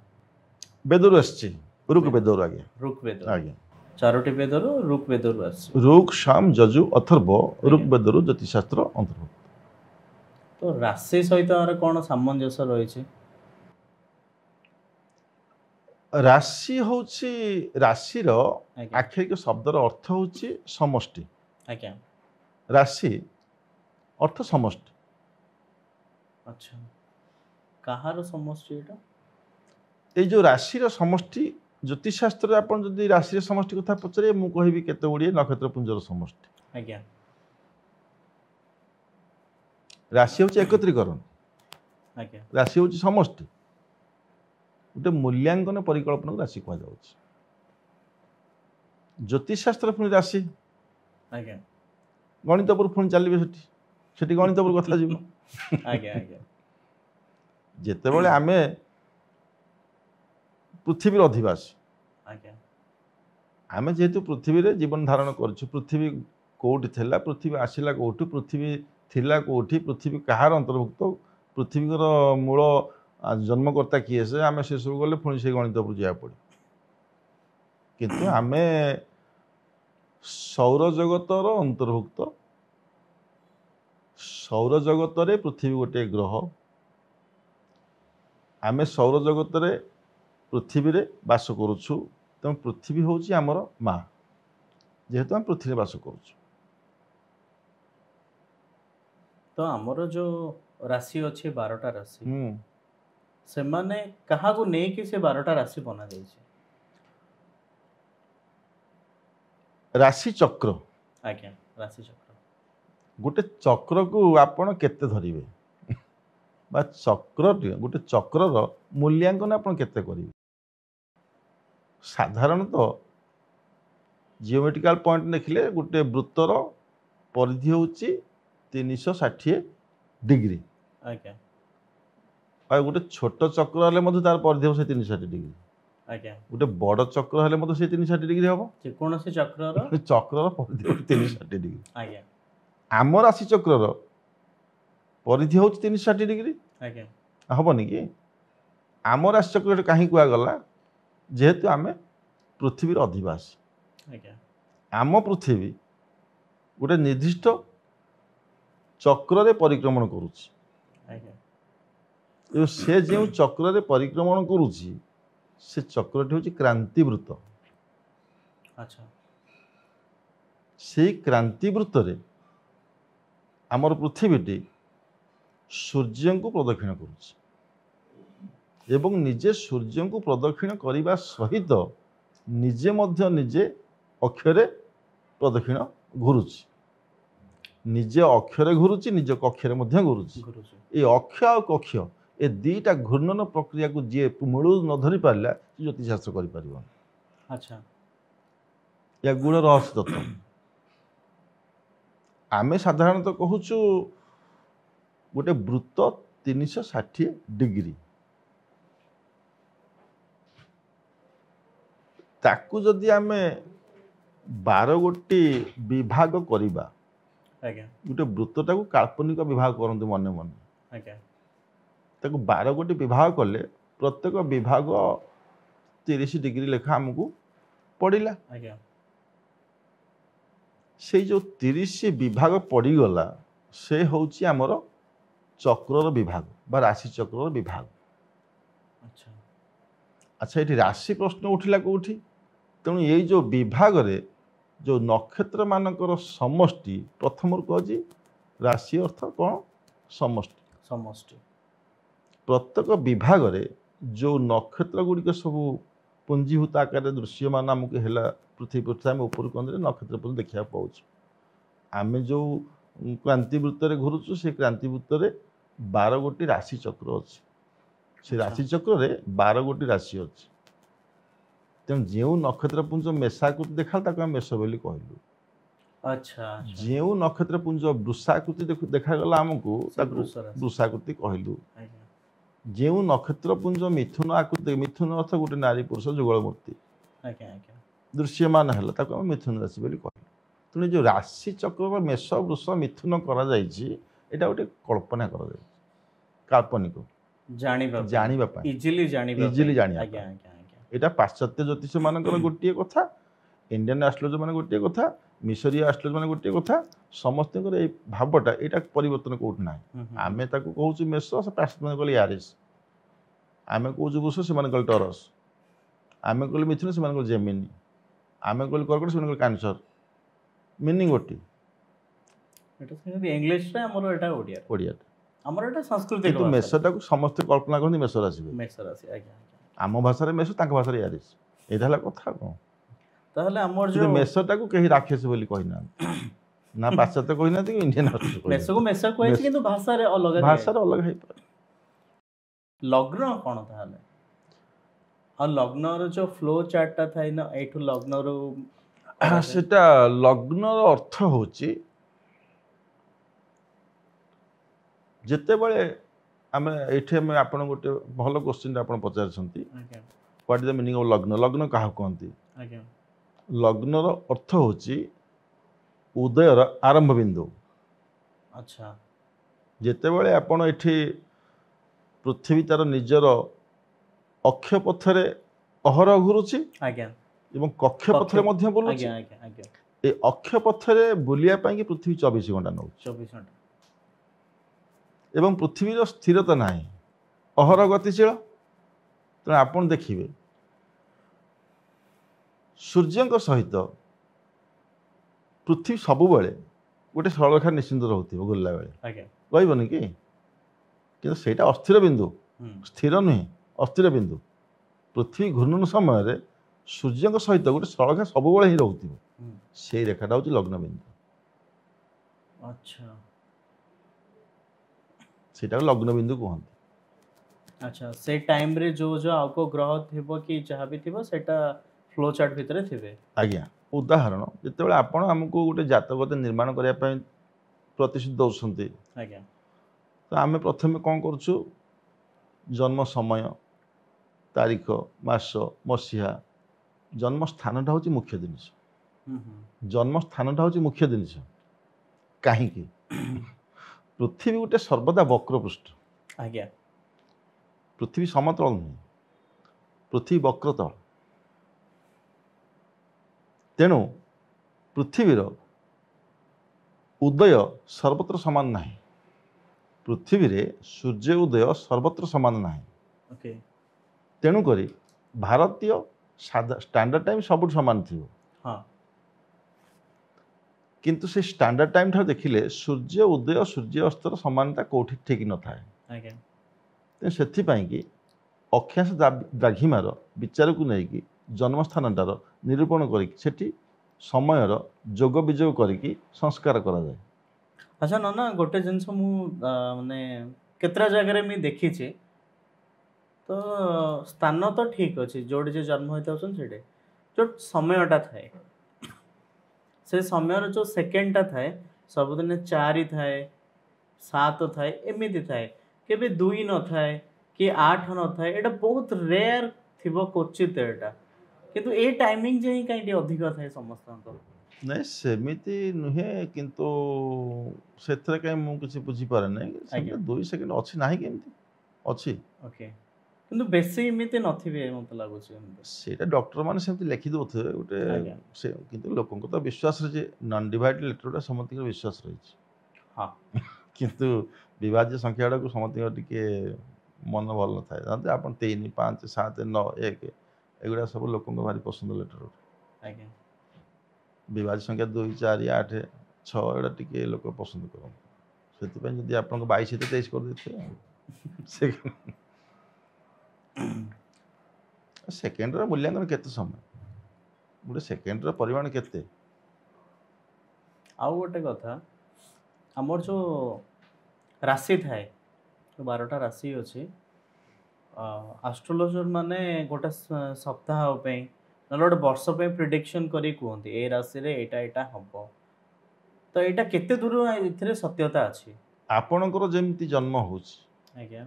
ବେଦରୁ ଆସିଛି, ଋକ୍ ବେଦରୁ। ଆଜ୍ଞା ଋକ୍ ବେଦ, ଆଜ୍ଞା, ଚାରୋଟି ବେଦରୁ ଋକ୍ ବେଦରୁ ଆସିଛି। ଋକ୍, ସାମ, ଯଜୁ, ଅଥର୍ବ, ଆଜ୍ଞା। ଋକ୍ ବେଦରୁ ଜ୍ୟୋତିଷଶାସ୍ତ୍ର ଅନ୍ତର୍ଭୁକ୍ତ। ତ ରାଶି ସହିତ ଆର କ'ଣ ସାମଞ୍ଜସ୍ୟ ରହିଛି? ରାଶି ହେଉଛି, ରାଶିର ଆଜ୍ଞା ଆକ୍ଷରିକ ଶବ୍ଦର ଅର୍ଥ ହେଉଛି ସମଷ୍ଟି। ଆଜ୍ଞା ରାଶି ଅର୍ଥ ସମଷ୍ଟି। ଆଚ୍ଛା, କାହାର ସମଷ୍ଟି ଏଇଟା? ଏଇ ଯେଉଁ ରାଶିର ସମଷ୍ଟି, ଜ୍ୟୋତିଷଶାସ୍ତ୍ରରେ ଆପଣ ଯଦି ରାଶିର ସମଷ୍ଟି କଥା ପଚାରିବେ, ମୁଁ କହିବି କେତେ ଗୁଡ଼ିଏ ନକ୍ଷତ୍ରପୁଞ୍ଜର ସମଷ୍ଟି। ଆଜ୍ଞା ରାଶି ହେଉଛି ଏକତ୍ରୀକରଣ, ଆଜ୍ଞା ରାଶି ହେଉଛି ସମଷ୍ଟି। ଗୋଟେ ମୂଲ୍ୟାଙ୍କନ ପରିକଳ୍ପନାକୁ ରାଶି କୁହାଯାଉଛି। ଜ୍ୟୋତିଷଶାସ୍ତ୍ର ପୁଣି ରାଶି, ଆଜ୍ଞା ଗଣିତ ଉପରୁ ପୁଣି ଚାଲିବେ, ସେଠି ଗଣିତ ଉପରୁ କଥା ଯିବ। ଆଜ୍ଞା ଆଜ୍ଞା ଯେତେବେଳେ ଆମେ ପୃଥିବୀର ଅଧିବାସୀ, ଆଜ୍ଞା ଆମେ ଯେହେତୁ ପୃଥିବୀରେ ଜୀବନ ଧାରଣ କରୁଛୁ, ପୃଥିବୀ କେଉଁଠି ଥିଲା, ପୃଥିବୀ ଆସିଲା କେଉଁଠୁ, ପୃଥିବୀ ଥିଲା କେଉଁଠି, ପୃଥିବୀ କାହାର ଅନ୍ତର୍ଭୁକ୍ତ, ପୃଥିବୀର ମୂଳ ଜନ୍ମକର୍ତ୍ତା କିଏ, ସେ ଆମେ ସେସବୁ ଗଲେ ପୁଣି ସେ ଗଣିତ ଉପରୁ ଯିବାକୁ ପଡ଼ିବ। କିନ୍ତୁ ଆମେ ସୌରଜଗତର ଅନ୍ତର୍ଭୁକ୍ତ। ସୌରଜଗତରେ ପୃଥିବୀ ଗୋଟିଏ ଗ୍ରହ। ଆମେ ସୌରଜଗତରେ ପୃଥିବୀରେ ବାସ କରୁଛୁ, ତେଣୁ ପୃଥିବୀ ହେଉଛି ଆମର ମା, ଯେହେତୁ ଆମେ ପୃଥିବୀରେ ବାସ କରୁଛୁ। ତ ଆମର ଯୋଉ ରାଶି ଅଛି 12ଟା ରାଶି, ହୁଁ, ସେମାନେ କାହାକୁ ନେଇକି ସେ 12ଟା ରାଶି ବନାଯାଇଛି? ରାଶି ଚକ୍ର, ଆଜ୍ଞା ରାଶି ଚକ୍ର। ଗୋଟେ ଚକ୍ରକୁ ଆପଣ କେତେ ଧରିବେ, ବା ଗୋଟେ ଚକ୍ରର ମୂଲ୍ୟାଙ୍କନ ଆପଣ କେତେ କରିବେ? ସାଧାରଣତଃ ଜିଓମେଟ୍ରିକାଲ ପଏଣ୍ଟ ଦେଖିଲେ ଗୋଟେ ବୃତ୍ତର ପରିଧି ହେଉଛି 360 ଡିଗ୍ରୀ। ଆଜ୍ଞା ଆଉ ଗୋଟେ ଛୋଟ ଚକ୍ର ହେଲେ ମଧ୍ୟ ତାର ପରିଧି ହେବ ସେ 360 ଡିଗ୍ରୀ। ଆଜ୍ଞା ଗୋଟେ ବଡ଼ ଚକ୍ର ହେଲେ ମଧ୍ୟ ସେ 360 ଡିଗ୍ରୀ ହେବ। ଯେକୌଣସି ଚକ୍ରର ଚକ୍ରର ପରିଧି ହେଉଛି 360 ଡିଗ୍ରୀ। ଆଜ୍ଞା ଆମ ରାଶି ଚକ୍ରର ପରିଧି ହେଉଛି 360 ଡିଗ୍ରୀ। ଆଜ୍ଞା ହେବନି କି? ଆମ ରାଶି ଚକ୍ରରେ କାହିଁକି କୁହାଗଲା? ଯେହେତୁ ଆମେ ପୃଥିବୀର ଅଧିବାସୀ। ଆଜ୍ଞା ଆମ ପୃଥିବୀ ଗୋଟେ ନିର୍ଦ୍ଦିଷ୍ଟ ଚକ୍ରରେ ପରିକ୍ରମଣ କରୁଛି। ଆଜ୍ଞା ଏବଂ ସେ ଯେଉଁ ଚକ୍ରରେ ପରିକ୍ରମଣ କରୁଛି ସେ ଚକ୍ରଟି ହେଉଛି କ୍ରାନ୍ତିବୃତ୍ତ। ଆଚ୍ଛା ସେଇ କ୍ରାନ୍ତିବୃତ୍ତରେ ଆମର ପୃଥିବୀଟି ସୂର୍ଯ୍ୟଙ୍କୁ ପ୍ରଦକ୍ଷିଣ କରୁଛି ଏବଂ ନିଜେ ସୂର୍ଯ୍ୟଙ୍କୁ ପ୍ରଦକ୍ଷିଣ କରିବା ସହିତ ନିଜେ ମଧ୍ୟ ନିଜେ ଅକ୍ଷରେ ପ୍ରଦକ୍ଷିଣ ଘୁରୁଛି। ନିଜେ ଅକ୍ଷରେ ଘୁରୁଛି, ନିଜ କକ୍ଷରେ ମଧ୍ୟ ଘୁରୁଛି। ଗୁରୁଜୀ এই অক্ষ ଆଉ କକ୍ଷ ଏ ଦୁଇଟା ଘୂର୍ଣ୍ଣନ ପ୍ରକ୍ରିୟାକୁ ଯିଏ ମୂଳରୁ ନ ଧରି ପାରିଲା ସେ ଜ୍ୟୋତିଷଶାସ୍ତ୍ର କରିପାରିବ। ଆଚ୍ଛା ଏହା ଗୁଣ ରହସ୍ୟ ତତ୍ତ୍ୱ। ଆମେ ସାଧାରଣତଃ କହୁଛୁ ଗୋଟେ ବୃତ୍ତ 360 ଡିଗ୍ରୀ। ତାକୁ ଯଦି ଆମେ 12 ଗୋଟି ବିଭାଗ କରିବା, ଆଜ୍ଞା ଗୋଟେ ବୃତ୍ତଟାକୁ କାଳ୍ପନିକ ବିଭାଗ କରନ୍ତୁ ମନେ ମନେ। ଆଜ୍ଞା ତାକୁ 12 ଗୋଟି ବିଭାଗ କଲେ ପ୍ରତ୍ୟେକ ବିଭାଗ 30 ଡିଗ୍ରୀ ଲେଖା ଆମକୁ ପଡ଼ିଲା। ଆଜ୍ଞା ସେଇ ଯେଉଁ 30 ବିଭାଗ ପଡ଼ିଗଲା ସେ ହେଉଛି ଆମର ଚକ୍ରର ବିଭାଗ ବା ରାଶି ଚକ୍ରର ବିଭାଗ। ଆଚ୍ଛା ଆଚ୍ଛା, ଏଠି ରାଶି ପ୍ରଶ୍ନ ଉଠିଲା କେଉଁଠି? ତେଣୁ ଏଇ ଯେଉଁ ବିଭାଗରେ ଯେଉଁ ନକ୍ଷତ୍ରମାନଙ୍କର ସମଷ୍ଟି, ପ୍ରଥମରୁ କହୁଛି ରାଶି ଅର୍ଥ କ'ଣ? ସମଷ୍ଟି। ସମଷ୍ଟି ପ୍ରତ୍ୟେକ ବିଭାଗରେ ଯେଉଁ ନକ୍ଷତ୍ର ଗୁଡ଼ିକ ସବୁ ପୁଞ୍ଜୀଭୂତ ଆକାରରେ ଦୃଶ୍ୟମାନ ଆମକୁ ହେଲା ପୃଥିବୀ ପୃଷ୍ଠ, ଆମେ ଉପରକୁ ଅନ୍ଧରେ ନକ୍ଷତ୍ର ପୁଞ୍ଜ ଦେଖିବାକୁ ପାଉଛୁ। ଆମେ ଯେଉଁ କ୍ରାନ୍ତିବୃତ୍ତରେ ଘୁରୁଛୁ ସେ କ୍ରାନ୍ତିବୃତ୍ତରେ 12 ଗୋଟି ରାଶି ଚକ୍ର ଅଛି। ସେ ଆଚ୍ଛା। ରାଶି ଚକ୍ରରେ 12 ଗୋଟି ରାଶି ଅଛି। ତେଣୁ ଯେଉଁ ନକ୍ଷତ୍ର ପୁଞ୍ଜ ମେଷାକୃତି ଦେଖାଲା ତାକୁ ଆମେ ମେଷ ବୋଲି କହିଲୁ। ଆଚ୍ଛା ଆଚ୍ଛା ଯେଉଁ ନକ୍ଷତ୍ର ପୁଞ୍ଜ ବୃଷାକୃତି ଦେଖାଗଲା ଆମକୁ ସେ ତାକୁ ବୃଷ ରାଶି। ବୃଷାକୃତି କହିଲୁ। ଆଜ୍ଞା ଯେଉଁ ନକ୍ଷତ୍ର ପୁଞ୍ଜ ମିଥୁନ ଆକୃତି, ମିଥୁନ ଅର୍ଥ ଗୋଟେ ନାରୀ ପୁରୁଷ ଯୁଗଳ ମୂର୍ତ୍ତି ଆଜ୍ଞା ଆଜ୍ଞା ଦୃଶ୍ୟମାନ ହେଲା ତାକୁ ଆମେ ମିଥୁନ ରାଶି ବୋଲି କହିଲୁ। ତେଣୁ ଯେଉଁ ରାଶି ଚକ୍ରର ମେଷ ବୃଷ ମିଥୁନ କରାଯାଇଛି ଏଇଟା ଗୋଟେ କଳ୍ପନା କରାଯାଇଛି, କାଳ୍ପନିକ, ଜାଣିବା ପାଇଁ, ଇଜିଲି ଜାଣିବା ଇଜିଲି ପାଇଁ। ଜାଣିବା ଆଜ୍ଞା ପାଇଁ। ଆଜ୍ଞା ଆଜ୍ଞା ଏଇଟା ପାଶ୍ଚାତ୍ୟ ଜ୍ୟୋତିଷମାନଙ୍କର ଗୋଟିଏ କଥା, ଇଣ୍ଡିଆନ୍ ଆଷ୍ଟ୍ରୋଲୋଜି ମାନେ ଗୋଟିଏ କଥା, ମିଶରୀୟ ଆଷ୍ଟ୍ରୋଲୋଜି ମାନେ ଗୋଟିଏ କଥା। ସମସ୍ତଙ୍କର ଏଇ ଭାବଟା ଏଇଟା ପରିବର୍ତ୍ତନ କେଉଁଠି ନାହିଁ। ଆମେ ତାକୁ କହୁଛୁ ମେଷ, ସେ ପାଶ୍ଚାତ୍ୟମାନେ କହିଲେ ୟାରିସ୍। ଆମେ କହୁଛୁ ବୃଷ, ସେମାନେ କହିଲେ ଟରସ୍। ଆମେ କହିଲେ ମିଥୁନ, ସେମାନେ କହିଲେ ଜେମିନି। ଆମେ କହିଲେ କର୍କଟ, ସେମାନେ କହିଲେ କ୍ୟାନ୍ସର। ମିନିଂ ଗୋଟିଏ, ଏଟା ସେମିତି ଇଂଲିଶରେ, ଆମର ଏଟା ଓଡ଼ିଆରେ, ଓଡ଼ିଆଟା। ଆମର ଏଟା ସାଂସ୍କୃତିକ କିନ୍ତୁ ଭାଷାରେ। ମେଷଟାକୁ ସମସ୍ତେ କଳ୍ପନା କରନ୍ତି ମେଷ ରାଶି ବୋଲି। ମେଷ ରାଶି ଆଜ୍ଞା ଆଜ୍ଞା। ଆମ ଭାଷାରେ ମେଷ, ତାଙ୍କ ଭାଷାରେ ୟାରିସ୍। ଏଇଟା ହେଲା କଥା ଆଉ କ'ଣ। ତାହେଲେ ଆମର କିନ୍ତୁ ଯୋଉ ମେଷଟାକୁ କେହି ରାକ୍ଷସ ବୋଲି କହିନାହାନ୍ତି, ନା ପାଶ୍ଚାତ୍ୟ କହିନାହାନ୍ତି କି ଇଣ୍ଡିଆନ୍ ଆଷ୍ଟ୍ରୋଲୋଜି ମେଷକୁ କହିନାହାନ୍ତି। ମେଷ କୁହାଯାଇଛି କିନ୍ତୁ ଭାଷାରେ ଅଲଗା ଭାଷାରେ ଅଲଗା ହେଇପାରେ। ଲଗ୍ନ କ'ଣ ତାହେଲେ? ଆଉ ଲଗ୍ନର ଯୋଉ ଫ୍ଲୋ ଚାର୍ଟଟା ଥାଏ ନା, ଏଇଠୁ ଲଗ୍ନରୁ ସେଟା ଲଗ୍ନର ଅର୍ଥ ହେଉଛି ଯେତେବେଳେ ଆମେ ଏଇଠି ଆପଣ ଗୋଟେ ଭଲ କ୍ୱେଶ୍ଚିନ୍ ଆପଣ ପଚାରିଛନ୍ତି, ଆଜ୍ଞା what is the meaning of ଲଗ୍ନ? ଲଗ୍ନ କାହାକୁ କହନ୍ତି? ଆଜ୍ଞା ଲଗ୍ନର ଅର୍ଥ ହେଉଛି ଉଦୟର ଆରମ୍ଭ ବିନ୍ଦୁ। ଆଚ୍ଛା ଯେତେବେଳେ ଆପଣ ଏଠି ପୃଥିବୀ ତାର ନିଜର ଅକ୍ଷପଥରେ ଅହରହ ଘୁରୁଛି ଆଜ୍ଞା ଏବଂ କକ୍ଷପଥରେ ମଧ୍ୟ ବୁଲୁଛି। ଆଜ୍ଞା ଆଜ୍ଞା ଆଜ୍ଞା ଏ ଅକ୍ଷପଥରେ ବୁଲିବା ପାଇଁ ପୃଥିବୀ 24 ଘଣ୍ଟା ନେଉଛି 24 ଘଣ୍ଟା ଏବଂ ପୃଥିବୀର ସ୍ଥିରତା ନାହିଁ, ଅହରହ ଗତିଶୀଳ। ତେଣୁ ଆପଣ ଦେଖିବେ ସୂର୍ଯ୍ୟଙ୍କ ସହିତ ପୃଥିବୀ ସବୁବେଳେ ଗୋଟେ ସରଳରେଖା ନିଶ୍ଚିନ୍ତ ରହୁଥିବ ବୁଲିଲା ବେଳେ, ଆଜ୍ଞା ରହିବନି କି? କିନ୍ତୁ ସେଇଟା ଅସ୍ଥିର ବିନ୍ଦୁ, ସ୍ଥିର ନୁହେଁ, ଅସ୍ଥିର ବିନ୍ଦୁ। ପୃଥିବୀ ଘୂର୍ଣ୍ଣନ ସମୟରେ ସୂର୍ଯ୍ୟଙ୍କ ସହିତ ଗୋଟେ ସରଳରେଖା ସବୁବେଳେ ହିଁ ରହୁଥିବ। ସେଇ ରେଖାଟା ହେଉଛି ଲଗ୍ନ ବିନ୍ଦୁ। ଆଚ୍ଛା ସେଇଟାକୁ ଲଗ୍ନ ବିନ୍ଦୁ କୁହନ୍ତି। ଆଚ୍ଛା ସେ ଟାଇମରେ ଯୋଉ ଯୋଉ ଆଉ କୋଉ ଗ୍ରହ ଥିବ କି ଯାହା ବି ଥିବ ସେଟା ଫ୍ଲୋ ଚାର୍ଟ ଭିତରେ ଥିବେ। ଆଜ୍ଞା, ଉଦାହରଣ ଯେତେବେଳେ ଆପଣ ଆମକୁ ଗୋଟେ ଜାତକଟେ ନିର୍ମାଣ କରିବା ପାଇଁ ପ୍ରତିଶ୍ରୁତି ଦେଉଛନ୍ତି, ଆଜ୍ଞା ତ ଆମେ ପ୍ରଥମେ କ'ଣ କରୁଛୁ? ଜନ୍ମ ସମୟ, ତାରିଖ ମାସ ମସିହା ଜନ୍ମସ୍ଥାନଟା ହେଉଛି ମୁଖ୍ୟ ଜିନିଷ। ଜନ୍ମସ୍ଥାନଟା ହେଉଛି ମୁଖ୍ୟ ଜିନିଷ। କାହିଁକି? ପୃଥିବୀ ଗୋଟେ ସର୍ବଦା ବକ୍ରପୃଷ୍ଠ। ଆଜ୍ଞା ପୃଥିବୀ ସମତଳ ନୁହେଁ, ପୃଥିବୀ ବକ୍ରତଳ। ତେଣୁ ପୃଥିବୀର ଉଦୟ ସର୍ବତ୍ର ସମାନ ନାହିଁ। ପୃଥିବୀରେ ସୂର୍ଯ୍ୟ ଉଦୟ ସର୍ବତ୍ର ସମାନ ନାହିଁ। ଓକେ ତେଣୁକରି ଭାରତୀୟ ଷ୍ଟାଣ୍ଡାର୍ଡ ଟାଇମ୍ ସବୁଠୁ ସମାନ ଥିବ। ହଁ କିନ୍ତୁ ସେ ଷ୍ଟାଣ୍ଡାର୍ଡ ଟାଇମ୍ ଠାରୁ ଦେଖିଲେ ସୂର୍ଯ୍ୟ ଉଦୟ ସୂର୍ଯ୍ୟ ଅସ୍ତର ସମାନତା କେଉଁଠି ଠିକ୍ ନଥାଏ। ଆଜ୍ଞା ତେଣୁ ସେଥିପାଇଁ କି ଅକ୍ଷାଂଶ ଦ୍ରାଘିମାର ବିଚାରକୁ ନେଇକି ଜନ୍ମସ୍ଥାନଟାର ନିରୂପଣ କରିକି ସେଠି ସମୟର ଯୋଗ ବିଯୋଗ କରିକି ସଂସ୍କାର କରାଯାଏ। ଆଚ୍ଛା ନନା ଗୋଟେ ଜିନିଷ ମୁଁ ମାନେ କେତେଟା ଜାଗାରେ ମୁଁ ଦେଖିଛି ତ ସ୍ଥାନ ତ ଠିକ୍ ଅଛି ଯୋଉଠି ଯେ ଜନ୍ମ ହେଇଥାଉଛନ୍ତି ସେଇଠି ଯୋଉ ସମୟଟା ଥାଏ ସେ ସମୟର ଯୋଉ ସେକେଣ୍ଡଟା ଥାଏ ସବୁଦିନେ 4 ଥାଏ 7 ଥାଏ ଏମିତି ଥାଏ କେବେ 2 ନଥାଏ କି 8 ନଥାଏ ଏଇଟା ବହୁତ ରେୟାର ଥିବ କ୍ୱଚିତ ଏଇଟା କିନ୍ତୁ ଏ ଟାଇମିଂ ଯେ ହିଁ କାହିଁକି ଅଧିକ ଥାଏ ସମସ୍ତଙ୍କର। ନାଇଁ ସେମିତି ନୁହେଁ, କିନ୍ତୁ ସେଥିରେ କାହିଁ ମୁଁ କିଛି ବୁଝିପାରେ ନାହିଁ। ଆଜ୍ଞା ସେମିତି 2 ସେକେଣ୍ଡ ଅଛି ନାହିଁ କେମିତି ଅଛି। ଓକେ କିନ୍ତୁ ବେଶୀ ଏମିତି ନଥିବେ ମତେ ଲାଗୁଛି ଏମିତି। ସେଇଟା ଡକ୍ଟରମାନେ ସେମିତି ଲେଖି ଦେଉଥିବେ ଗୋଟେ ଆଜ୍ଞା ସେ, କିନ୍ତୁ ଲୋକଙ୍କ ତ ବିଶ୍ୱାସ ରହିଛି ନନ୍ ଡିଭାଇଡେଡ୍ ଲେଟରଟା ସମସ୍ତଙ୍କର ବିଶ୍ୱାସ ରହିଛି। ହଁ କିନ୍ତୁ ବିଭାଜ୍ୟ ସଂଖ୍ୟା ଗୁଡ଼ାକୁ ସମସ୍ତଙ୍କର ଟିକେ ମନ ଭଲ ନଥାଏ। ଜାଣନ୍ତି ଆପଣ 3, 5, 7, 9, 1 ଏଗୁଡ଼ା ସବୁ ଲୋକଙ୍କ ଭାରି ପସନ୍ଦ ଲେଟର। ଆଜ୍ଞା ବିଭାଜ୍ୟ ସଂଖ୍ୟା 2, 4, 8, 6 ଏଗୁଡ଼ା ଟିକେ ଲୋକ ପସନ୍ଦ କରନ୍ତି। ସେଥିପାଇଁ ଯଦି ଆପଣଙ୍କ 22 ତ 23 କରିଦେଇଥିବେ ସେ ସେକେଣ୍ଡର ମୂଲ୍ୟାଙ୍କନ କେତେ ସମୟ, ଗୋଟେ ସେକେଣ୍ଡର ପରିମାଣ କେତେ? ଆଉ ଗୋଟେ କଥା ଆମର ଯୋଉ ରାଶି ଥାଏ 12ଟା ରାଶି ଅଛି ଆଷ୍ଟ୍ରୋଲୋଜର ମାନେ ଗୋଟେ ସପ୍ତାହ ପାଇଁ ନହେଲେ ଗୋଟେ ବର୍ଷ ପାଇଁ ପ୍ରିଡିକ୍ସନ କରି କୁହନ୍ତି ଏ ରାଶିରେ ଏଇଟା ଏଇଟା ହବ ତ ଏଇଟା କେତେ ଦୂର ଏଥିରେ ସତ୍ୟତା ଅଛି? ଆପଣଙ୍କର ଯେମିତି ଜନ୍ମ ହେଉଛି, ଆଜ୍ଞା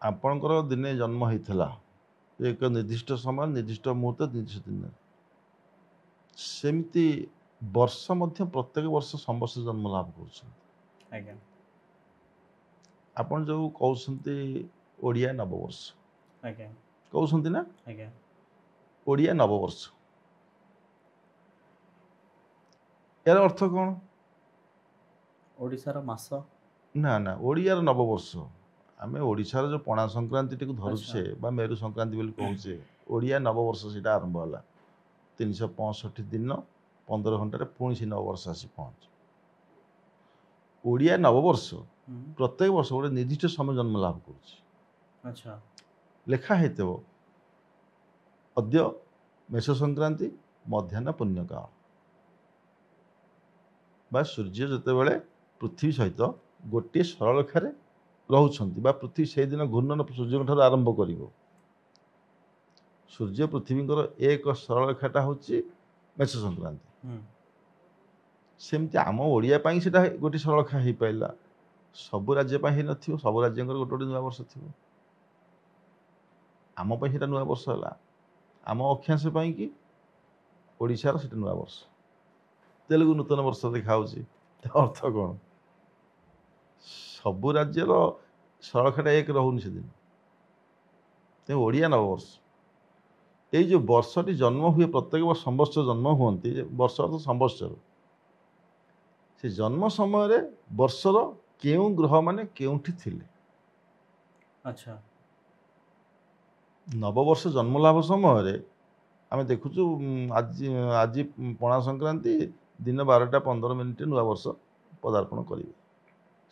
ଆପଣଙ୍କର ଦିନେ ଜନ୍ମ ହେଇଥିଲା ଏକ ନିର୍ଦ୍ଦିଷ୍ଟ ସମୟ ନିର୍ଦ୍ଦିଷ୍ଟ ମୁହୂର୍ତ୍ତ ନିର୍ଦ୍ଦିଷ୍ଟ ଦିନ, ସେମିତି ବର୍ଷ ମଧ୍ୟ ପ୍ରତ୍ୟେକ ବର୍ଷ ସମସ୍ତେ ଜନ୍ମ ଲାଭ କରୁଛନ୍ତି। ଆଜ୍ଞା ଆପଣ ଯେଉଁ କହୁଛନ୍ତି ଓଡ଼ିଆ ନବବର୍ଷ ଆଜ୍ଞା କହୁଛନ୍ତି ନା, ଆଜ୍ଞା ଓଡ଼ିଆ ନବବର୍ଷ ଏହାର ଅର୍ଥ କ'ଣ? ଓଡ଼ିଶାର ମାସ ନା ନା, ଓଡ଼ିଆର ନବବର୍ଷ। ଆମେ ଓଡ଼ିଶାର ଯେଉଁ ପଣା ସଂକ୍ରାନ୍ତିଟିକୁ ଆଚ୍ଛା ଧରୁଛେ ବା ମେରୁ ସଂକ୍ରାନ୍ତି ବୋଲି କହୁଛେ, ଓଡ଼ିଆ ନବବର୍ଷ ସେଇଟା ଆରମ୍ଭ ହେଲା 365 ଦିନ 15 ଘଣ୍ଟାରେ ପୁଣି ସେ ନବବର୍ଷ ଆସି ପହଞ୍ଚେ। ଓଡ଼ିଆ ନବବର୍ଷ ପ୍ରତ୍ୟେକ ବର୍ଷ ଗୋଟେ ନିର୍ଦ୍ଦିଷ୍ଟ ସମୟ ଜନ୍ମ ଲାଭ କରୁଛି। ଆଚ୍ଛା ଲେଖା ହେଇଥିବ ଅଦ୍ୟ ମେଷ ସଂକ୍ରାନ୍ତି ମଧ୍ୟାହ୍ନ ପୁଣ୍ୟକାଳ, ବା ସୂର୍ଯ୍ୟ ଯେତେବେଳେ ପୃଥିବୀ ସହିତ ଗୋଟିଏ ସରଳରେଖାରେ ରହୁଛନ୍ତି ବା ପୃଥିବୀ ସେଇଦିନ ଘୂର୍ଣ୍ଣନ ସୂର୍ଯ୍ୟଙ୍କ ଠାରୁ ଆରମ୍ଭ କରିବ। ସୂର୍ଯ୍ୟ ପୃଥିବୀଙ୍କର ଏକ ସରଳରେଖାଟା ହେଉଛି ମେଷ ସଂକ୍ରାନ୍ତି। ସେମିତି ଆମ ଓଡ଼ିଆ ପାଇଁ ସେଇଟା ଗୋଟିଏ ସରଳରେଖା ହେଇପାରିଲା, ସବୁ ରାଜ୍ୟ ପାଇଁ ହେଇନଥିବ, ସବୁ ରାଜ୍ୟଙ୍କର ଗୋଟେ ଗୋଟେ ନୂଆ ବର୍ଷ ଥିବ। ଆମ ପାଇଁ ସେଇଟା ନୂଆ ବର୍ଷ ହେଲା, ଆମ ଅକ୍ଷାଂଶ ପାଇଁ କି ଓଡ଼ିଶାର ସେଇଟା ନୂଆ ବର୍ଷ। ତେଲୁଗୁ ନୂତନ ବର୍ଷ ଦେଖାହେଉଛି, ତା ଅର୍ଥ କ'ଣ? ସବୁ ରାଜ୍ୟର ସରଳରେଖାଟା ଏକ ରହୁନି ସେଦିନ। ତେଣୁ ଓଡ଼ିଆ ନବବର୍ଷ, ଏଇ ଯେଉଁ ବର୍ଷଟି ଜନ୍ମ ହୁଏ ପ୍ରତ୍ୟେକ ବର୍ଷ ସମ୍ବତ୍ସର ଜନ୍ମ ହୁଅନ୍ତି, ବର୍ଷ ଅର୍ଥ ସମ୍ବତ୍ସର, ସେ ଜନ୍ମ ସମୟରେ ବର୍ଷର କେଉଁ ଗ୍ରହମାନେ କେଉଁଠି ଥିଲେ। ଆଚ୍ଛା ନବବର୍ଷ ଜନ୍ମ ଲାଭ ସମୟରେ ଆମେ ଦେଖୁଛୁ ଆଜି ଆଜି ପଣା ସଂକ୍ରାନ୍ତି ଦିନ 12ଟା 15 ମିନିଟ୍ ନୂଆବର୍ଷ ପଦାର୍ପଣ କରିବେ।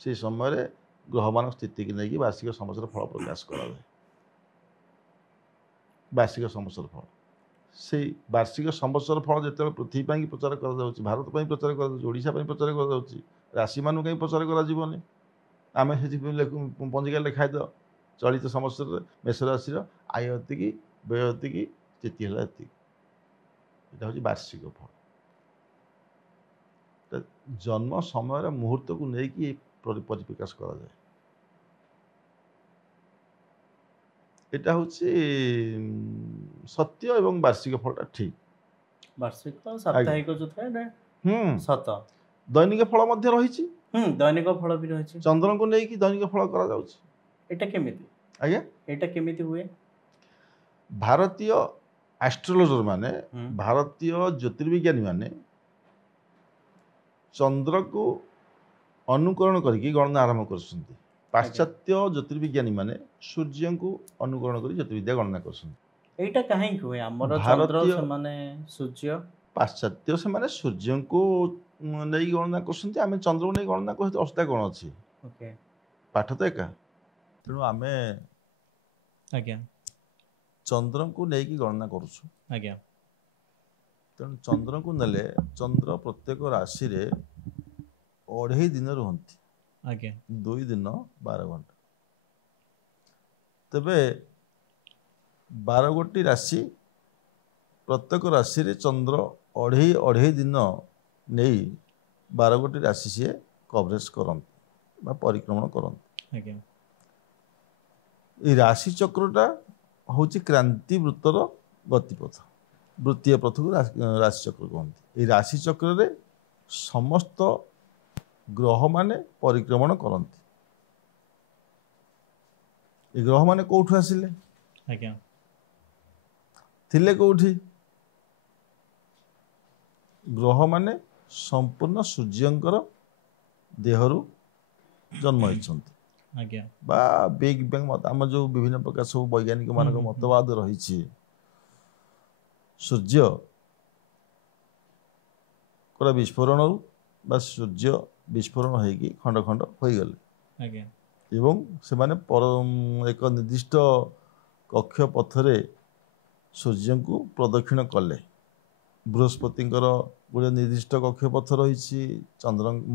ସେହି ସମୟରେ ଗ୍ରହମାନଙ୍କ ସ୍ଥିତିକି ନେଇକି ବାର୍ଷିକ ସମ୍ବତ୍ସର ଫଳ ପ୍ରକାଶ କରାଯାଏ। ବାର୍ଷିକ ସମ୍ବତ୍ସର ଫଳ, ସେଇ ବାର୍ଷିକ ସମ୍ବତ୍ସର ଫଳ ଯେତେବେଳେ ପୃଥିବୀ ପାଇଁ ପ୍ରଚାର କରାଯାଉଛି, ଭାରତ ପାଇଁ ପ୍ରଚାର କରାଯାଉଛି, ଓଡ଼ିଶା ପାଇଁ ପ୍ରଚାର କରାଯାଉଛି, ରାଶିମାନଙ୍କୁ କାହିଁ ପ୍ରଚାର କରାଯିବନି? ଆମେ ସେଥିପାଇଁ ପଞ୍ଜିକାରେ ଲେଖା ହେଇଥିବ ଚଳିତ ସମ୍ବତ୍ସରରେ ମେଷ ରାଶିର ଆୟ ଏତିକି, ବ୍ୟୟ ଏତିକି, ସ୍ଥିତି ହେଲା ଏତିକି। ଏଇଟା ହେଉଛି ବାର୍ଷିକ ଫଳ। ଜନ୍ମ ସମୟର ମୁହୂର୍ତ୍ତକୁ ନେଇକି ପରିପ୍ରକାଶ କରାଯାଏ। এটা হচ্ছে ସତ୍ୟ ଏବଂ ବାର୍ଷିକ ଫଳଟା ଠିକ। ବାର୍ଷିକ ଆଜ୍ଞା ସାପ୍ତାହିକ ଯୋଉ ଥାଏ ଏଇଟା ହୁଁ ସତ। ଦୈନିକ ଫଳ ମଧ୍ୟ ରହିଛି। ଦୈନିକ ଫଳ ବି ରହିଛି। ଚନ୍ଦ୍ରଙ୍କୁ ନେଇକି ଦୈନିକ ଫଳ କରାଯାଉଛି। ଏଇଟା କେମିତି ଆଜ୍ଞା ଏଇଟା କେମିତି ହୁଏ? ଭାରତୀୟ ଆଷ୍ଟ୍ରୋଲୋଜର ମାନେ ହୁଁ ଭାରତୀୟ ଜ୍ୟୋତିର୍ବିଜ୍ଞାନୀ ମାନେ ଚନ୍ଦ୍ରକୁ ଅନୁକରଣ କରିକି ଗଣନା ଆରମ୍ଭ କରୁଛନ୍ତି। ଆଜ୍ଞା ପାଶ୍ଚାତ୍ୟ ଜ୍ୟୋତିର୍ବିଜ୍ଞାନୀ ମାନେ ସୂର୍ଯ୍ୟଙ୍କୁ ଅନୁକରଣ କରି ଜ୍ୟୋତିର୍ବିଦ୍ୟା ଗଣନା କରୁଛନ୍ତି। ଏଇଟା କାହିଁକି ହୁଏ? ଆମର ଚନ୍ଦ୍ର, ଭାରତୀୟ ସେମାନେ ସୂର୍ଯ୍ୟ। ପାଶ୍ଚାତ୍ୟ ସେମାନେ ସୂର୍ଯ୍ୟଙ୍କୁ ନେଇ ଗଣନା କରୁଛନ୍ତି, ଆମେ ଚନ୍ଦ୍ରକୁ ନେଇ ଗଣନା କରୁଛୁ, ଅସୁବିଧା କ'ଣ ଅଛି? ଓକେ ପାଠ ତ ଏକା। ତେଣୁ ଆମେ ଆଜ୍ଞା ଚନ୍ଦ୍ରଙ୍କୁ ନେଇକି ଗଣନା କରୁଛୁ। ଆଜ୍ଞା ତେଣୁ ଚନ୍ଦ୍ରଙ୍କୁ ନେଲେ ଚନ୍ଦ୍ର ପ୍ରତ୍ୟେକ ରାଶିରେ 2.5 ଦିନ ରୁହନ୍ତି। ଆଜ୍ଞା 2 ଦିନ 12 ଘଣ୍ଟା। ତେବେ 12 ଗୋଟି ରାଶି, ପ୍ରତ୍ୟେକ ରାଶିରେ ଚନ୍ଦ୍ର 2.5 ଦିନ ନେଇ 12 ଗୋଟି ରାଶି ସିଏ କଭରେଜ କରନ୍ତି ବା ପରିକ୍ରମଣ କରନ୍ତି। ଆଜ୍ଞା এই ରାଶି ଚକ୍ରଟା ହେଉଛି କ୍ରାନ୍ତି ବୃତ୍ତର ଗତିପଥ। ବୃତ୍ତୀୟ ପଥକୁ ରାଶି ଚକ୍ର କୁହନ୍ତି। এই ରାଶି ଚକ୍ରରେ ସମସ୍ତ ଗ୍ରହମାନେ ପରିକ୍ରମଣ କରନ୍ତି। এই ଗ୍ରହମାନେ କୋଉଠୁ ଆସିଲେ? ଆଜ୍ଞା ଥିଲେ କୋଉଠି? ଗ୍ରହମାନେ ସମ୍ପୂର୍ଣ୍ଣ ସୂର୍ଯ୍ୟଙ୍କର ଦେହରୁ ଜନ୍ମ ହେଇଛନ୍ତି ଆଜ୍ଞା ବା ବିଗ୍ ବ୍ୟାଙ୍ଗ ଆମର ଯେଉଁ ବିଭିନ୍ନ ପ୍ରକାର ସବୁ ବୈଜ୍ଞାନିକ ମାନଙ୍କ ମତବାଦ ରହିଛି, ସୂର୍ଯ୍ୟଙ୍କର ବିସ୍ଫୋରଣରୁ ବା ସୂର୍ଯ୍ୟ ବିସ୍ଫୋରଣ ହେଇକି ଖଣ୍ଡ ଖଣ୍ଡ ହୋଇଗଲେ ଆଜ୍ଞା ଏବଂ ସେମାନେ ଏକ ନିର୍ଦ୍ଦିଷ୍ଟ କକ୍ଷ ପଥରେ ସୂର୍ଯ୍ୟଙ୍କୁ ପ୍ରଦକ୍ଷିଣ କଲେ। ବୃହସ୍ପତିଙ୍କର ଗୋଟେ ନିର୍ଦ୍ଦିଷ୍ଟ କକ୍ଷପଥ ରହିଛି,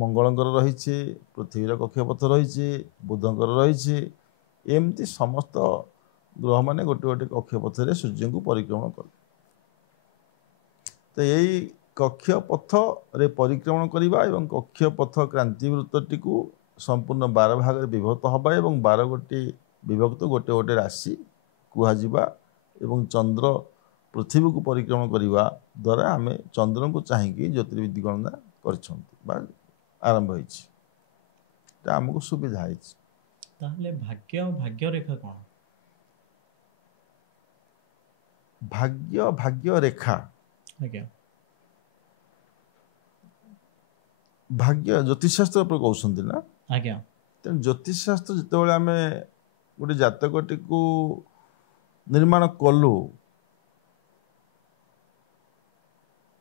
ମଙ୍ଗଳଙ୍କର ରହିଛି, ପୃଥିବୀର କକ୍ଷପଥ ରହିଛି, ବୁଧଙ୍କର ରହିଛି। ଏମିତି ସମସ୍ତ ଗ୍ରହମାନେ ଗୋଟେ ଗୋଟେ କକ୍ଷପଥରେ ସୂର୍ଯ୍ୟଙ୍କୁ ପରିକ୍ରମଣ କଲେ। ତ ଏଇ କକ୍ଷପଥରେ ପରିକ୍ରମଣ କରିବା ଏବଂ କକ୍ଷପଥ କ୍ରାନ୍ତିବୃତ୍ତଟିକୁ ସମ୍ପୂର୍ଣ୍ଣ 12 ଭାଗରେ ବିଭକ୍ତ ହେବା ଏବଂ 12 ଗୋଟି ବିଭକ୍ତ ଗୋଟେ ଗୋଟେ ରାଶି କୁହାଯିବା ଏବଂ ଚନ୍ଦ୍ର ପୃଥିବୀକୁ ପରିକ୍ରମଣ କରିବା ଦ୍ୱାରା ଆମେ ଚନ୍ଦ୍ରଙ୍କୁ ଚାହିଁକି ଜ୍ୟୋତିର୍ବିଦ ଗଣନା କରିଛନ୍ତି ବା ଆରମ୍ଭ ହେଇଛି। এটা ଆମକୁ ସୁବିଧା ହେଇଛି। ତାହେଲେ ଭାଗ୍ୟ ଆଉ ଭାଗ୍ୟରେଖା କ'ଣ? ଭାଗ୍ୟରେଖା ଆଜ୍ଞା ଭାଗ୍ୟ ଜ୍ୟୋତିଷଶାସ୍ତ୍ର ଉପରେ କହୁଛନ୍ତି ନା? ଆଜ୍ଞା ତେଣୁ ଜ୍ୟୋତିଷଶାସ୍ତ୍ର ଯେତେବେଳେ ଆମେ ଗୋଟେ ଜାତକଟିକୁ ନିର୍ମାଣ କଲୁ,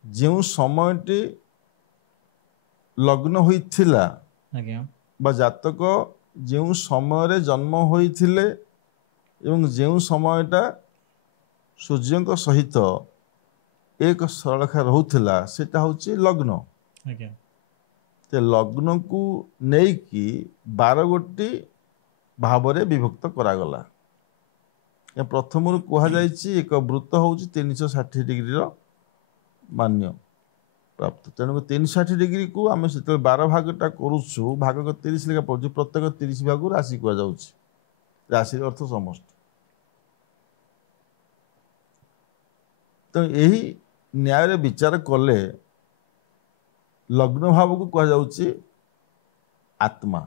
ଯେଉଁ ସମୟଟି ଲଗ୍ନ ହୋଇଥିଲା ଆଜ୍ଞା ବା ଜାତକ ଯେଉଁ ସମୟରେ ଜନ୍ମ ହୋଇଥିଲେ ଏବଂ ଯେଉଁ ସମୟଟା ସୂର୍ଯ୍ୟଙ୍କ ସହିତ ଏକ ସରଳରେଖା ରହୁଥିଲା ସେଟା ହେଉଛି ଲଗ୍ନ। ଆଜ୍ଞା ସେ ଲଗ୍ନକୁ ନେଇକି 12 ଗୋଟି ଭାବରେ ବିଭକ୍ତ କରାଗଲା। ପ୍ରଥମରୁ କୁହାଯାଇଛି ଏକ ବୃତ୍ତ ହେଉଛି 360 ଡିଗ୍ରୀର ମାନ୍ୟ ପ୍ରାପ୍ତ। ତେଣୁ 360 ଡିଗ୍ରୀକୁ ଆମେ ସେତେବେଳେ 12 ଭାଗଟା କରୁଛୁ, ଭାଗକ 30 ଲେଖା ପଡ଼ୁଛି, ପ୍ରତ୍ୟେକ 30 ଭାଗକୁ ରାଶି କୁହାଯାଉଛି। ରାଶିର ଅର୍ଥ ସମସ୍ତ। ତେଣୁ ଏହି ନ୍ୟାୟରେ ବିଚାର କଲେ ଲଗ୍ନ ଭାବକୁ କୁହାଯାଉଛି ଆତ୍ମା।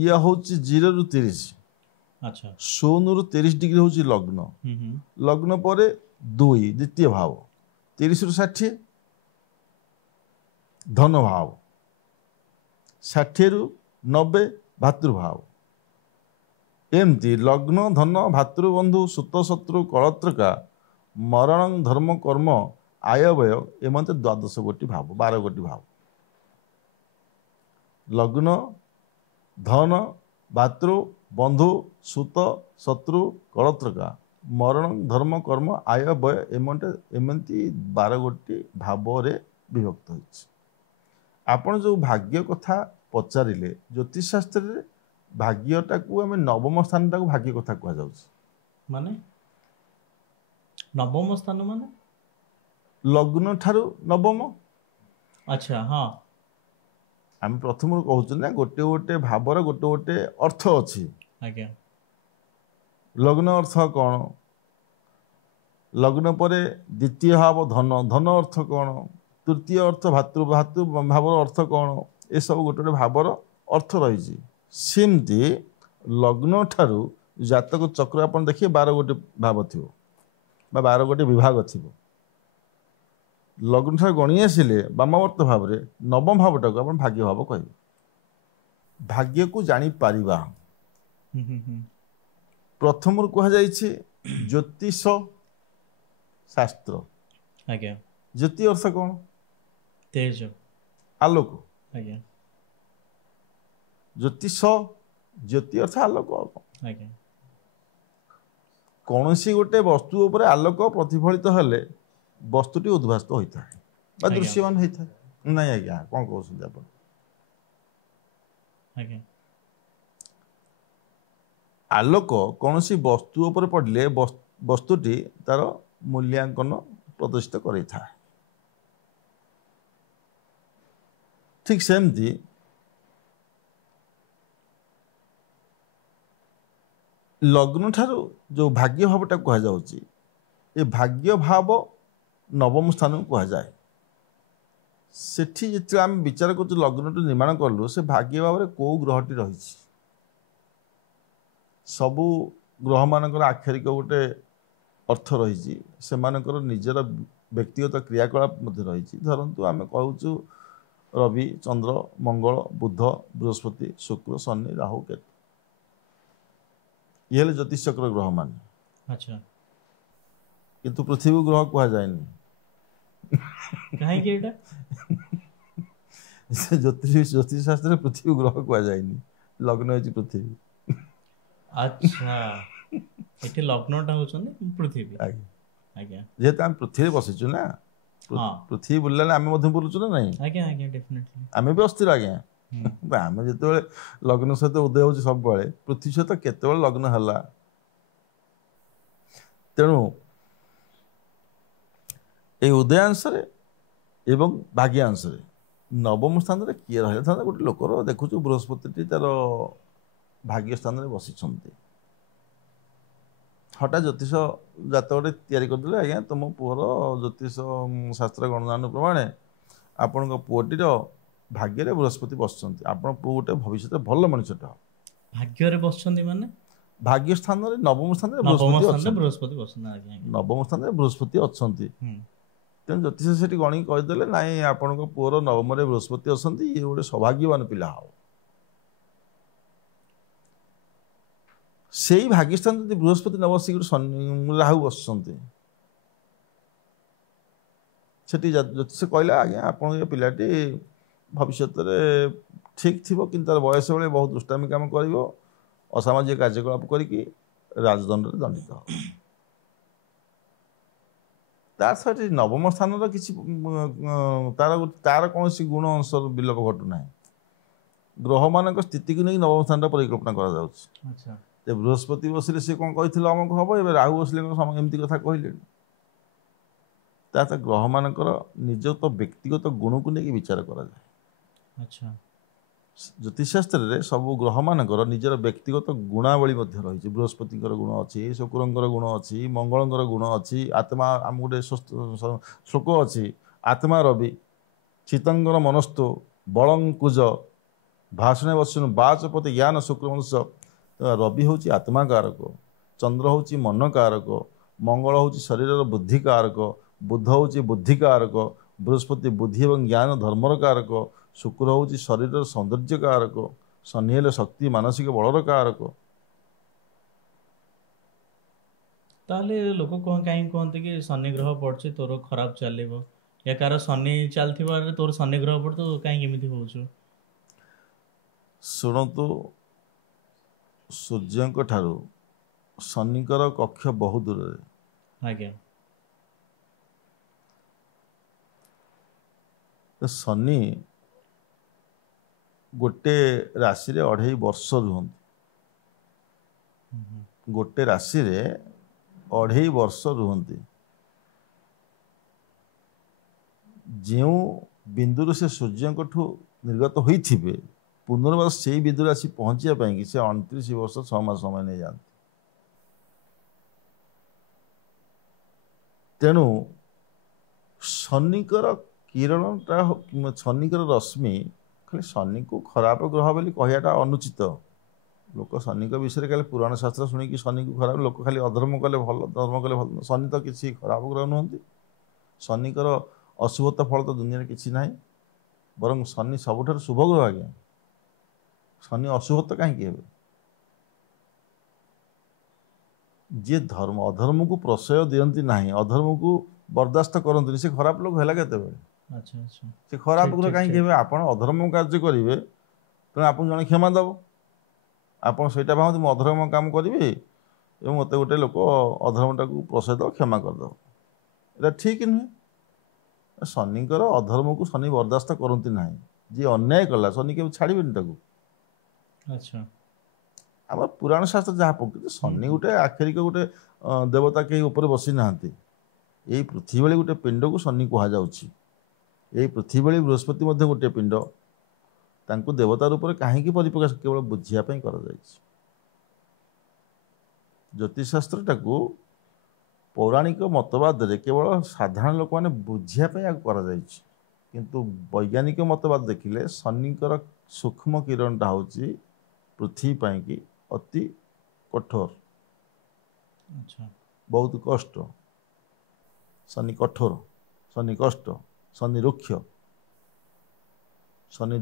ଇଏ ହେଉଛି 0 ରୁ 30, ଆଚ୍ଛା 0 ରୁ 30 ଡିଗ୍ରୀ ହେଉଛି ଲଗ୍ନ। ଲଗ୍ନ ପରେ 2 ଦ୍ୱିତୀୟ ଭାବ, 30 ରୁ 60 ଧନ ଭାବ, 60 ରୁ 90 ଭାତୃଭାବ। ଏମିତି ଲଗ୍ନ, ଧନ, ଭାତୃବନ୍ଧୁ, ସୁତ, ଶତ୍ରୁ, କଳତ୍ରକା, ମରଣ, ଧର୍ମ, କର୍ମ, ଆୟବ୍ୟୟ ଏମନ୍ତ 12 ଗୋଟି ଭାବ, 12 ଗୋଟି ଭାବ। ଲଗ୍ନ, ଧନ, ଭାତୃ, ବନ୍ଧୁ, ସୁତ, ଶତ୍ରୁ, କଳତ୍ରକା, ମରଣ, ଧର୍ମ, କର୍ମ, ଆୟବ୍ୟୟ ଏମିତି 12 ଗୋଟି ଭାବରେ ବିଭକ୍ତ ହୋଇଛି। ଆପଣ ଯେଉଁ ଭାଗ୍ୟ କଥା ପଚାରିଲେ, ଜ୍ୟୋତିଷଶାସ୍ତ୍ରରେ ଭାଗ୍ୟଟାକୁ ଆମେ ନବମ ସ୍ଥାନଟାକୁ ଭାଗ୍ୟ କଥା କୁହାଯାଉଛି। ମାନେ ନବମ ସ୍ଥାନ ମାନେ ଲଗ୍ନ ଠାରୁ ନବମ। ଆଚ୍ଛା ହଁ आम प्रथम कहूँ ना गोटे गोटे भावर गोटे गोटे अर्थ अच्छी आज्ञा लग्न अर्थ कौन लग्न पर द्वितीय भाव धन धन अर्थ कौन तृतीय अर्थ भातृ भातृ भावर अर्थ कौन ये सब गोटे गोटे भावर अर्थ रही सेमती लग्न ठारू जातक चक्र आप देखिए 12 गोटे भाव थी 12 गोटे विभाग थी लग्न ठार गणी आसिले वामवर्त भाव में नवम भावटा को आप भाग्य भाव कहे भाग्य को जापर प्रथम कहुई ज्योतिष शास्त्र आज्ञा ज्योति अर्थ कौन तेज आलोक आज्ञा ज्योतिष ज्योति अर्थ आलोक आज्ञा कौन सी गोटे वस्तु उपर आलोक प्रतिफलित हेले वस्तुटी उद्भासित होता है आज्ञा। दृश्यमान होता है नहीं आज्ञा कौन कहते आप आज्ञा आलोक कौन सी वस्तु उपर पड़े वस्तुटी तार मूल्यांकन प्रदर्शित करता है ठीक सेमती लग्न ठारू जो भाग्य भावटा कहुच्छी ये भाग्य भाव नवम स्थान को कहुए सेठी जिते आम विचार कर लग्न निर्माण कलु से भाग्य भाव में कौ ग्रहटी रही सबू ग्रह मानकर आक्षरिक गोटे अर्थ रही से निजर व्यक्तिगत क्रियाकलाप रही धरतु आम कहूँ रवि चंद्र मंगल बुध बृहस्पति शुक्र शनि राहु केतु ये ज्योतिष चक्र ग्रह मान अच्छा किंतु पृथ्वी ग्रह कहुए कहीं ज्योतिष शास्त्र पृथ्वी ग्रह कहुए लग्न हो पृथ्वी अच्छा ये लग्नटा होचंदी पृथ्वी आज्ञा जेहेतु आम पृथ्वी बसीचु ना हाँ पृथ्वी बुलने आम बुलुचु ना नहीं आज्ञा आज्ञा डेफिनेटली आम भी अस्थिर आज्ञा आम जो लग्न सहित उदय हो सब पृथ्वी सहित केत लग्न है तेणु ये उदयांश एवं भाग्यांश नवम स्थान में किए रहा था गोटे लोकर देखु बृहस्पति तार भाग्य स्थान में बसी हठात ज्योतिष जातक तैयारी करदे आज्ञा तुम पुअर ज्योतिष शास्त्र गणना प्रमाण आपण पुओटीर भाग्य बृहस्पति बसुँच आप पुओ गोटे भविष्य भल मनुष्यटा भाग्य बसुँच माने भाग्य स्थान में नवम स्थान में बृहस्पति बसुँच आज्ञा नवम स्थान में बृहस्पति अच्छा तेणु ज्योतिष से गणी कहीदे ना आपण पुअर नवम बृहस्पति अच्छा ये गोटे सौभाग्यवान पिला हो से ही भाग्यस्थान यदि बृहस्पति न बसिक राहु बसुँच से ज्योतिष कहला आज्ञा आप पिलाटी भविष्य ठीक थी कि तार बयस बेले बहुत दुष्टामी काम कर असामाजिक कार्यकलाप करके राजदंड दंडित हो तार सहित नवम स्थान किसी तार तार कौन गुण अंश विलोप घटुना ग्रह मान स्थिति को नहीं नवम स्थान परिकल्पना करा अच्छा बृहस्पति बसिले सी कौन कही आमक हम ए राहु बसिले एमती कथा कहले ग्रह मानकर निज तो व्यक्तिगत गुण को लेकिन विचार करा जाए अच्छा ज्योतिष शास्त्र सब ग्रह मानकर निजर व्यक्तिगत गुणावली रही बृहस्पति गुण अच्छी शुक्र गुण अच्छी मंगल गुण अच्छी आत्मा आम गोटे श्लोक अच्छी आत्मा रवि चितंगर मनस्तु बलंकुज भाषण वचन बाचपति ज्ञान शुक्र मनुष्य रवि हूँ आत्मा कारक चंद्र हूँ मन कारक मंगल हूँ शरीर बुद्धि कारक बुध हूँ बुद्धि कारक बृहस्पति बुद्धि और ज्ञान धर्मर कारक शुक्र हूँ शरीर सौंदर्य कारक शनि हेले शक्ति मानसिक बलर कारक ताले लोक कहीं कहते कि शनि ग्रह पड़े तोर खराब चलो या कार शनि चलती तोर शनि ग्रह पड़े तो कहीं एमती हो शुणु सूर्य ठारू शनिकर कक्ष बहुत दूर आज्ञा शनि गोटे राशि रे 2.5 वर्ष रुहत गोटे राशि रे 2.5 वर्ष रुहती जो बिंदु से सूर्य ନିର୍ଗତ ହୋଇଥିବେ ପୁନର୍ବାର ସେଇ ବିନ୍ଦୁରେ ଆସି ପହଞ୍ଚିବା ପାଇଁକି ସେ 29 ବର୍ଷ 6 ମାସ ସମୟ ନେଇଯାଆନ୍ତି। ତେଣୁ ଶନିଙ୍କର କିରଣଟା ଶନିଙ୍କର ରଶ୍ମି ଖାଲି ଶନିକୁ ଖରାପ ଗ୍ରହ ବୋଲି କହିବାଟା ଅନୁଚିତ। ଲୋକ ଶନିଙ୍କ ବିଷୟରେ ଖାଲି ପୁରାଣ ଶାସ୍ତ୍ର ଶୁଣିକି ଶନିକୁ ଖରାପ, ଲୋକ ଖାଲି ଅଧର୍ମ କଲେ ଭଲ, ଧର୍ମ କଲେ ଭଲ। ଶନି ତ କିଛି ଖରାପ ଗ୍ରହ ନୁହନ୍ତି। ଶନିଙ୍କର ଅଶୁଭତା ଫଳ ତ ଦୁନିଆରେ କିଛି ନାହିଁ, ବରଂ ଶନି ସବୁଠାରୁ ଶୁଭ ଗ୍ରହ ଆଜ୍ଞା। ଶନି ଅଶୁଭତ କାହିଁକି ହେବେ? ଯିଏ ଅଧର୍ମକୁ ପ୍ରଶୟ ଦିଅନ୍ତି ନାହିଁ, ଅଧର୍ମକୁ ବରଦାସ୍ତ କରନ୍ତିନି, ସେ ଖରାପ ଲୋକ ହେଲା କେତେବେଳେ? ଆଚ୍ଛା ଆଚ୍ଛା ସେ ଖରାପ ଠିକ୍, ଗ୍ରହ ଠିକ୍, କାହିଁକି ଠିକ୍। ହେବେ? ଆପଣ ଅଧର୍ମ କାର୍ଯ୍ୟ କରିବେ, ତେଣୁ ଆପଣ ଜଣେ କ୍ଷମା ଦେବ। ଆପଣ ସେଇଟା ଭାବନ୍ତି ମୁଁ ଅଧର୍ମ କାମ କରିବି ଏବଂ ମୋତେ ଗୋଟେ ଲୋକ ଅଧର୍ମଟାକୁ ପ୍ରଶୟ ଦେବ, କ୍ଷମା କରିଦେବ। ଏଇଟା ଠିକ୍ ନୁହେଁ। ଶନିଙ୍କର ଅଧର୍ମକୁ ଶନି ବରଦାସ୍ତ କରନ୍ତି ନାହିଁ। ଯିଏ ଅନ୍ୟାୟ କଲା ଶନି କେବେ ଛାଡ଼ିବେନି ତାକୁ। ଆଚ୍ଛା ଆମର ପୁରାଣ ଶାସ୍ତ୍ର ଯାହା ପକେଇଛି, ଶନି ଗୋଟେ ଆକ୍ଷରିକ ଗୋଟେ ଦେବତା କେହି ଉପରେ ବସି ନାହାନ୍ତି। ଏଇ ପୃଥିବୀ ଭଳି ଗୋଟେ ପିଣ୍ଡକୁ ଶନି କୁହାଯାଉଛି। ଏଇ ପୃଥିବୀ ଭଳି ବୃହସ୍ପତି ମଧ୍ୟ ଗୋଟିଏ ପିଣ୍ଡ। ତାଙ୍କୁ ଦେବତା ରୂପରେ କାହିଁକି ପରିପ୍ରକାଶ? କେବଳ ବୁଝିବା ପାଇଁ କରାଯାଇଛି। ଜ୍ୟୋତିଷଶାସ୍ତ୍ରଟାକୁ ପୌରାଣିକ ମତବାଦରେ କେବଳ ସାଧାରଣ ଲୋକମାନେ ବୁଝିବା ପାଇଁ ଆକୁ କରାଯାଇଛି। କିନ୍ତୁ ବୈଜ୍ଞାନିକ ମତବାଦ ଦେଖିଲେ ଶନିଙ୍କର ସୂକ୍ଷ୍ମ କିରଣଟା ହେଉଛି ପୃଥିବୀ ପାଇଁକି ଅତି କଠୋର, ଆଚ୍ଛା ବହୁତ କଷ୍ଟ। ଶନି କଠୋର, ଶନି କଷ୍ଟ, ଶନି ରୁକ୍ଷ, ଶନି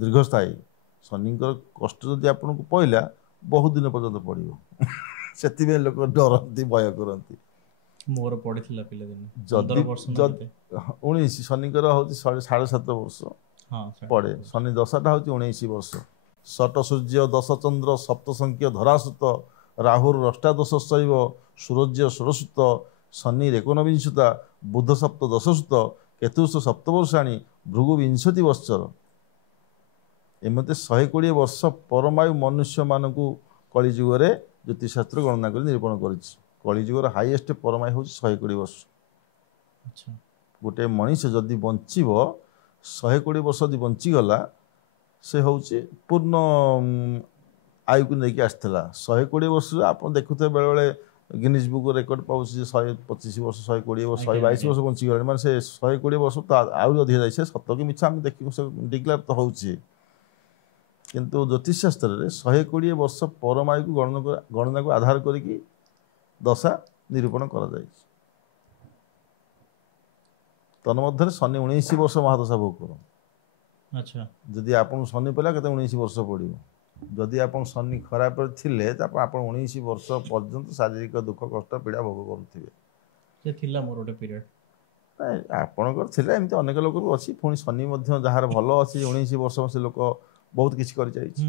ଦୀର୍ଘସ୍ଥାୟୀ। ଶନିଙ୍କର କଷ୍ଟ ଯଦି ଆପଣଙ୍କୁ ପଇଲା ବହୁତ ଦିନ ପର୍ଯ୍ୟନ୍ତ ପଡ଼ିବ। ସେଥିପାଇଁ ଲୋକ ଡରନ୍ତି, ଭୟ କରନ୍ତି। ମୋର ପଡ଼ିଥିଲା ପିଲାଦିନେ ଯଦି 15 ବର୍ଷ ନା କେତେ? 19 ଶନିଙ୍କର ହେଉଛି 7.5 ବର୍ଷ ହଁ ସେଟା ପଡ଼େ। ଶନି ଦଶାଟା ହେଉଛି 19 ବର୍ଷ। ଷଟ ସୂର୍ଯ୍ୟ 10 ଚନ୍ଦ୍ର ସପ୍ତ ସଂଖ୍ୟ ଧରାସୁତ ରାହୁର ଅଷ୍ଟାଦଶ ଶୈବ ସୂର୍ଯ୍ୟ ଷୋଡ଼ଶୁତ ଶନି 19 ବୁଧ ସପ୍ତ ଦଶସୁତ କେତୁଷ ସପ୍ତବର୍ଷାଣୀ ଭୃଗୁ 20 ବର୍ଷର। ଏମିତି 120 ବର୍ଷ ପରମାୟୁ ମନୁଷ୍ୟମାନଙ୍କୁ କଳିଯୁଗରେ ଜ୍ୟୋତିଷଶାସ୍ତ୍ର ଗଣନା କରି ନିରୂପଣ କରିଛି। କଳିଯୁଗର ହାଇଏଷ୍ଟ ପରମାୟୁ ହେଉଛି 120 ବର୍ଷ। ଆଚ୍ଛା ଗୋଟେ ମଣିଷ ଯଦି ବଞ୍ଚିବ 120 ବର୍ଷ ଯଦି ବଞ୍ଚିଗଲା, ସେ ହେଉଛି ପୂର୍ଣ୍ଣ ଆୟୁକୁ ନେଇକି ଆସିଥିଲା। 120 ବର୍ଷରେ ଆପଣ ଦେଖୁଥିବେ ବେଳେବେଳେ ଗିନିଜ୍ ବୁକ୍ ରେକର୍ଡ ପାଉଛି ଯେ 125 ବର୍ଷ, 120 ବର୍ଷ, ଆଜ୍ଞା, 122 ଆଜ୍ଞା। ବର୍ଷ ବଞ୍ଚିଗଲାଣି। ମାନେ ସେ 120 ବର୍ଷ ତ ଆହୁରି ଅଧିକା ଯାଇଛି। ସେ ସତ କି ମିଛ ଆମେ ଦେଖିବୁ, ସେ ଡିକ୍ଲେୟାର ତ ହେଉଛି। କିନ୍ତୁ ଜ୍ୟୋତିଷଶାସ୍ତ୍ରରେ 120 ବର୍ଷ ପରମାୟୁକୁ ଗଣନାକୁ ଆଧାର କରିକି ଦଶା ନିରୂପଣ କରାଯାଇଛି। ତନ୍ମଧ୍ୟରେ ଶନି 19 ବର୍ଷ ମହାଦଶା ଭୋଗ କରନ୍ତି। ଆଚ୍ଛା ଯଦି ଆପଣଙ୍କୁ ଶନି ପଡ଼ିଲା କେତେ 19 ବର୍ଷ ପଡ଼ିବ। ଯଦି ଆପଣ ଶନି ଖରାପରେ ଥିଲେ ତାପରେ ଆପଣ 19 ବର୍ଷ ପର୍ଯ୍ୟନ୍ତ ଶାରୀରିକ ଦୁଃଖ କଷ୍ଟ ପୀଡ଼ା ଭୋଗ କରୁଥିବେ। ସେ ଥିଲା ମୋର ଗୋଟେ ପିରିୟଡ଼। ନାଇଁ ଆପଣଙ୍କର ଥିଲା, ଏମିତି ଅନେକ ଲୋକର ଅଛି। ପୁଣି ଶନି ମଧ୍ୟ ଯାହାର ଭଲ ଅଛି 19 ବର୍ଷ ସେ ଲୋକ ବହୁତ କିଛି କରିଯାଇଛି।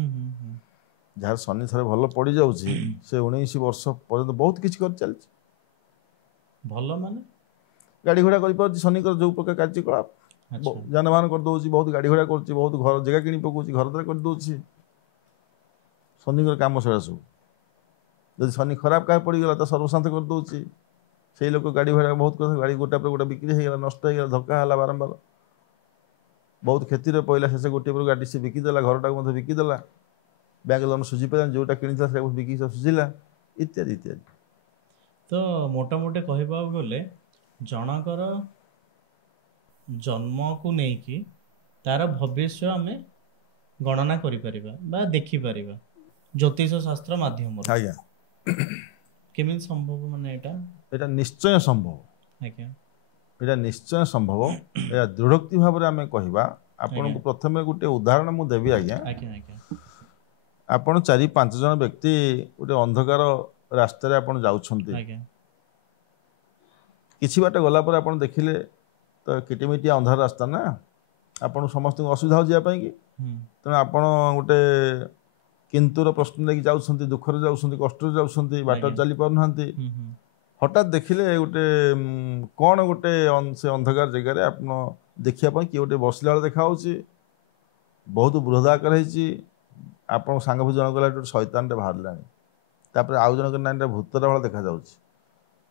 ଯାହାର ଶନି ଥରେ ଭଲ ପଡ଼ିଯାଉଛି ସେ 19 ବର୍ଷ ପର୍ଯ୍ୟନ୍ତ ବହୁତ କିଛି କରି ଚାଲିଛି। ଭଲ ମାନେ ଗାଡ଼ି ଘୋଡ଼ା କରିପାରୁଛି, ଶନିଙ୍କର ଯେଉଁ ପ୍ରକାର କାର୍ଯ୍ୟକଳାପ ଆଚ୍ଛା ଯାନବାହନ କରିଦେଉଛି, ବହୁତ ଗାଡ଼ି ଘୋଡ଼ା କରୁଛି, ବହୁତ ଘର ଜାଗା କିଣି ପକାଉଛି, ଘର ଦ୍ୱାରା କରିଦେଉଛି। ଶନିଙ୍କର କାମ ସେଗୁଡ଼ା ସବୁ। ଯଦି ଶନି ଖରାପ କାହା ପଡ଼ିଗଲା ତ ସର୍ବଶାନ୍ତ କରିଦେଉଛି। ସେଇ ଲୋକ ଗାଡ଼ି ଭଡ଼ା ବହୁତ କଥା, ଗାଡ଼ି ଗୋଟା ପରେ ଗୋଟେ ବିକ୍ରି ହେଇଗଲା, ନଷ୍ଟ ହେଇଗଲା, ଧକ୍କା ହେଲା ବାରମ୍ବାର, ବହୁତ କ୍ଷତିରେ ପଇଲା। ଶେଷ ଗୋଟିଏ ପରେ ଗାଡ଼ି ସେ ବିକିଦେଲା, ଘରଟାକୁ ମଧ୍ୟ ବିକିଦେଲା, ବ୍ୟାଙ୍କ ଲୋନ୍ ସୁଝି ପାରିଲାନି, ଯେଉଁଟା କିଣିଥିଲା ସେଟାକୁ ବିକିକି ସବୁ ସୁଝିଲା, ଇତ୍ୟାଦି ଇତ୍ୟାଦି। ତ ମୋଟାମୋଟି କହିବାକୁ ଗଲେ ଜଣଙ୍କର ଜନ୍ମକୁ ନେଇକି ତାର ଭବିଷ୍ୟ ଆମେ ଗଣନା କରିପାରିବା ବା ଦେଖିପାରିବା ଜ୍ୟୋତିଷ ଶାସ୍ତ୍ର ମାଧ୍ୟମରେ। ଆଜ୍ଞା, କେମିତି ସମ୍ଭବ ମାନେ ଏଇଟା? ଏଇଟା ନିଶ୍ଚୟ ସମ୍ଭବ। ଆଜ୍ଞା ଏଇଟା ନିଶ୍ଚୟ ସମ୍ଭବ। ଏହା ଦୃଢ଼ୋକ୍ତି ଭାବରେ ଆମେ କହିବା। ଆପଣଙ୍କୁ ପ୍ରଥମେ ଗୋଟେ ଉଦାହରଣ ମୁଁ ଦେବି ଆଜ୍ଞା। ଆଜ୍ଞା ଆଜ୍ଞା ଆପଣ 4-5 ଜଣ ବ୍ୟକ୍ତି ଗୋଟେ ଅନ୍ଧକାର ରାସ୍ତାରେ ଆପଣ ଯାଉଛନ୍ତି। ଆଜ୍ଞା କିଛି ବାଟ ଗଲା ପରେ ଆପଣ ଦେଖିଲେ ତ କିଟିମିଟିଆ ଅନ୍ଧାର ରାସ୍ତା ନା, ଆପଣଙ୍କୁ ସମସ୍ତଙ୍କୁ ଅସୁବିଧା ହେଉଛି ଯିବା ପାଇଁକି। ତେଣୁ ଆପଣ ଗୋଟେ କିନ୍ତୁର ପ୍ରଶ୍ନ ନେଇକି ଯାଉଛନ୍ତି, ଦୁଃଖରେ ଯାଉଛନ୍ତି, କଷ୍ଟରେ ଯାଉଛନ୍ତି, ବାଟରେ ଚାଲି ପାରୁନାହାନ୍ତି। ହଠାତ୍ ଦେଖିଲେ ଗୋଟେ କ'ଣ ଗୋଟେ ସେ ଅନ୍ଧକାର ଜାଗାରେ ଆପଣ ଦେଖିବା ପାଇଁ କିଏ ଗୋଟେ ବସିଲା ବେଳେ ଦେଖାହେଉଛି, ବହୁତ ବୃହଦ ଆକାର ହେଇଛି। ଆପଣଙ୍କ ସାଙ୍ଗ ଜଣ କହିଲା ଗୋଟେ ଶୈତାନଟେ ବାହାରିଲାଣି। ତାପରେ ଆଉ ଜଣଙ୍କ ନାଇଁ ଭୂତର ଭଳି ଦେଖାଯାଉଛି,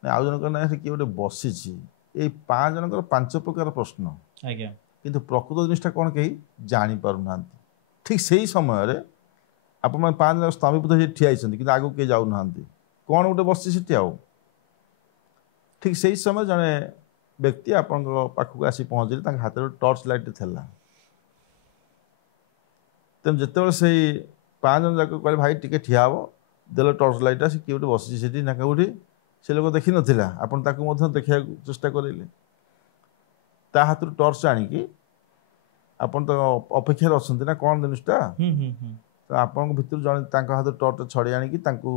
ଆଉ ଜଣଙ୍କ ନାଇଁ କିଏ ଗୋଟେ ବସିଛି। ଏଇ 5 ଜଣଙ୍କର 5 ପ୍ରକାର ପ୍ରଶ୍ନ। ଆଜ୍ଞା କିନ୍ତୁ ପ୍ରକୃତ ଜିନିଷଟା କ'ଣ କେହି ଜାଣିପାରୁନାହାନ୍ତି। ଠିକ୍ ସେଇ ସମୟରେ ଆପଣମାନେ 5 ଜଣ ସ୍ତମ୍ଭୀଭୂତ ହେଇ ଠିଆ ହେଇଛନ୍ତି, କିନ୍ତୁ ଆଗକୁ କେହି ଯାଉନାହାନ୍ତି। କ'ଣ ଗୋଟେ ବସିଛି ସେଠି ଆଉ। ଠିକ୍ ସେଇ ସମୟରେ ଜଣେ ବ୍ୟକ୍ତି ଆପଣଙ୍କ ପାଖକୁ ଆସି ପହଞ୍ଚିଲେ, ତାଙ୍କ ହାତରେ ଗୋଟେ ଟର୍ଚ୍ଚ ଲାଇଟ୍ ଥିଲା। ତେଣୁ ଯେତେବେଳେ ସେଇ 5 ଜଣ ଯାକ କହିଲେ ଭାଇ ଟିକେ ଠିଆ ହେବ, ଦେଲେ ଟର୍ଚ୍ଚ ଲାଇଟ୍ଟା, ସେ କିଏ ଗୋଟେ ବସିଛି ସେଠି ନା କେଉଁଠି, ସେ ଲୋକ ଦେଖିନଥିଲା। ଆପଣ ତାକୁ ମଧ୍ୟ ଦେଖିବାକୁ ଚେଷ୍ଟା କରେଇଲେ। ତା ହାତରୁ ଟର୍ଚ୍ଚ ଆଣିକି ଆପଣ ତ ଅପେକ୍ଷାରେ ଅଛନ୍ତି ନା କ'ଣ ଜିନିଷଟା, ତ ଆପଣଙ୍କ ଭିତରୁ ଜଣେ ତାଙ୍କ ହାତରୁ ଟର୍ଚ୍ଚ ଛଡ଼େଇ ଆଣିକି ତାଙ୍କୁ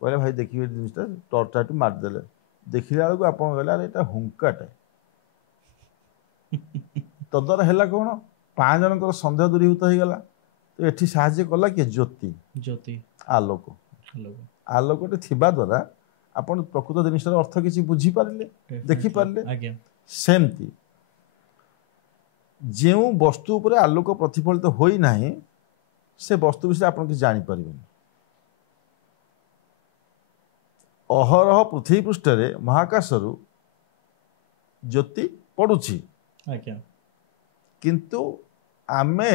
କହିଲେ ଭାଇ ଦେଖିବେ ଜିନିଷଟା, ଟର୍ଚ୍ଚଟା ଏଠି ମାରିଦେଲେ। ଦେଖିଲା ବେଳକୁ ଆପଣ କହିଲେ ଆରେ ଏଇଟା ହୁଙ୍କାଟେ। ତଦ୍ୱାରା ହେଲା କ'ଣ, 5 ଜଣଙ୍କର ସନ୍ଦେହ ଦୂରୀଭୂତ ହେଇଗଲା। ତ ଏଠି ସାହାଯ୍ୟ କଲା କିଏ? ଜ୍ୟୋତି, ଆଲୋକ। ଆଲୋକଟେ ଥିବା ଦ୍ୱାରା ଆପଣ ପ୍ରକୃତ ଜିନିଷର ଅର୍ଥ କିଛି ବୁଝିପାରିଲେ, ଦେଖିପାରିଲେ। ସେମିତି ଯେଉଁ ବସ୍ତୁ ଉପରେ ଆଲୋକ ପ୍ରତିଫଳିତ ହୋଇନାହିଁ, ସେ ବସ୍ତୁ ବିଷୟରେ ଆପଣ କିଛି ଜାଣିପାରିବେନି। ଅହରହ ପୃଥିବୀ ପୃଷ୍ଠରେ ମହାକାଶରୁ ଜ୍ୟୋତି ପଡ଼ୁଛି, କିନ୍ତୁ ଆମେ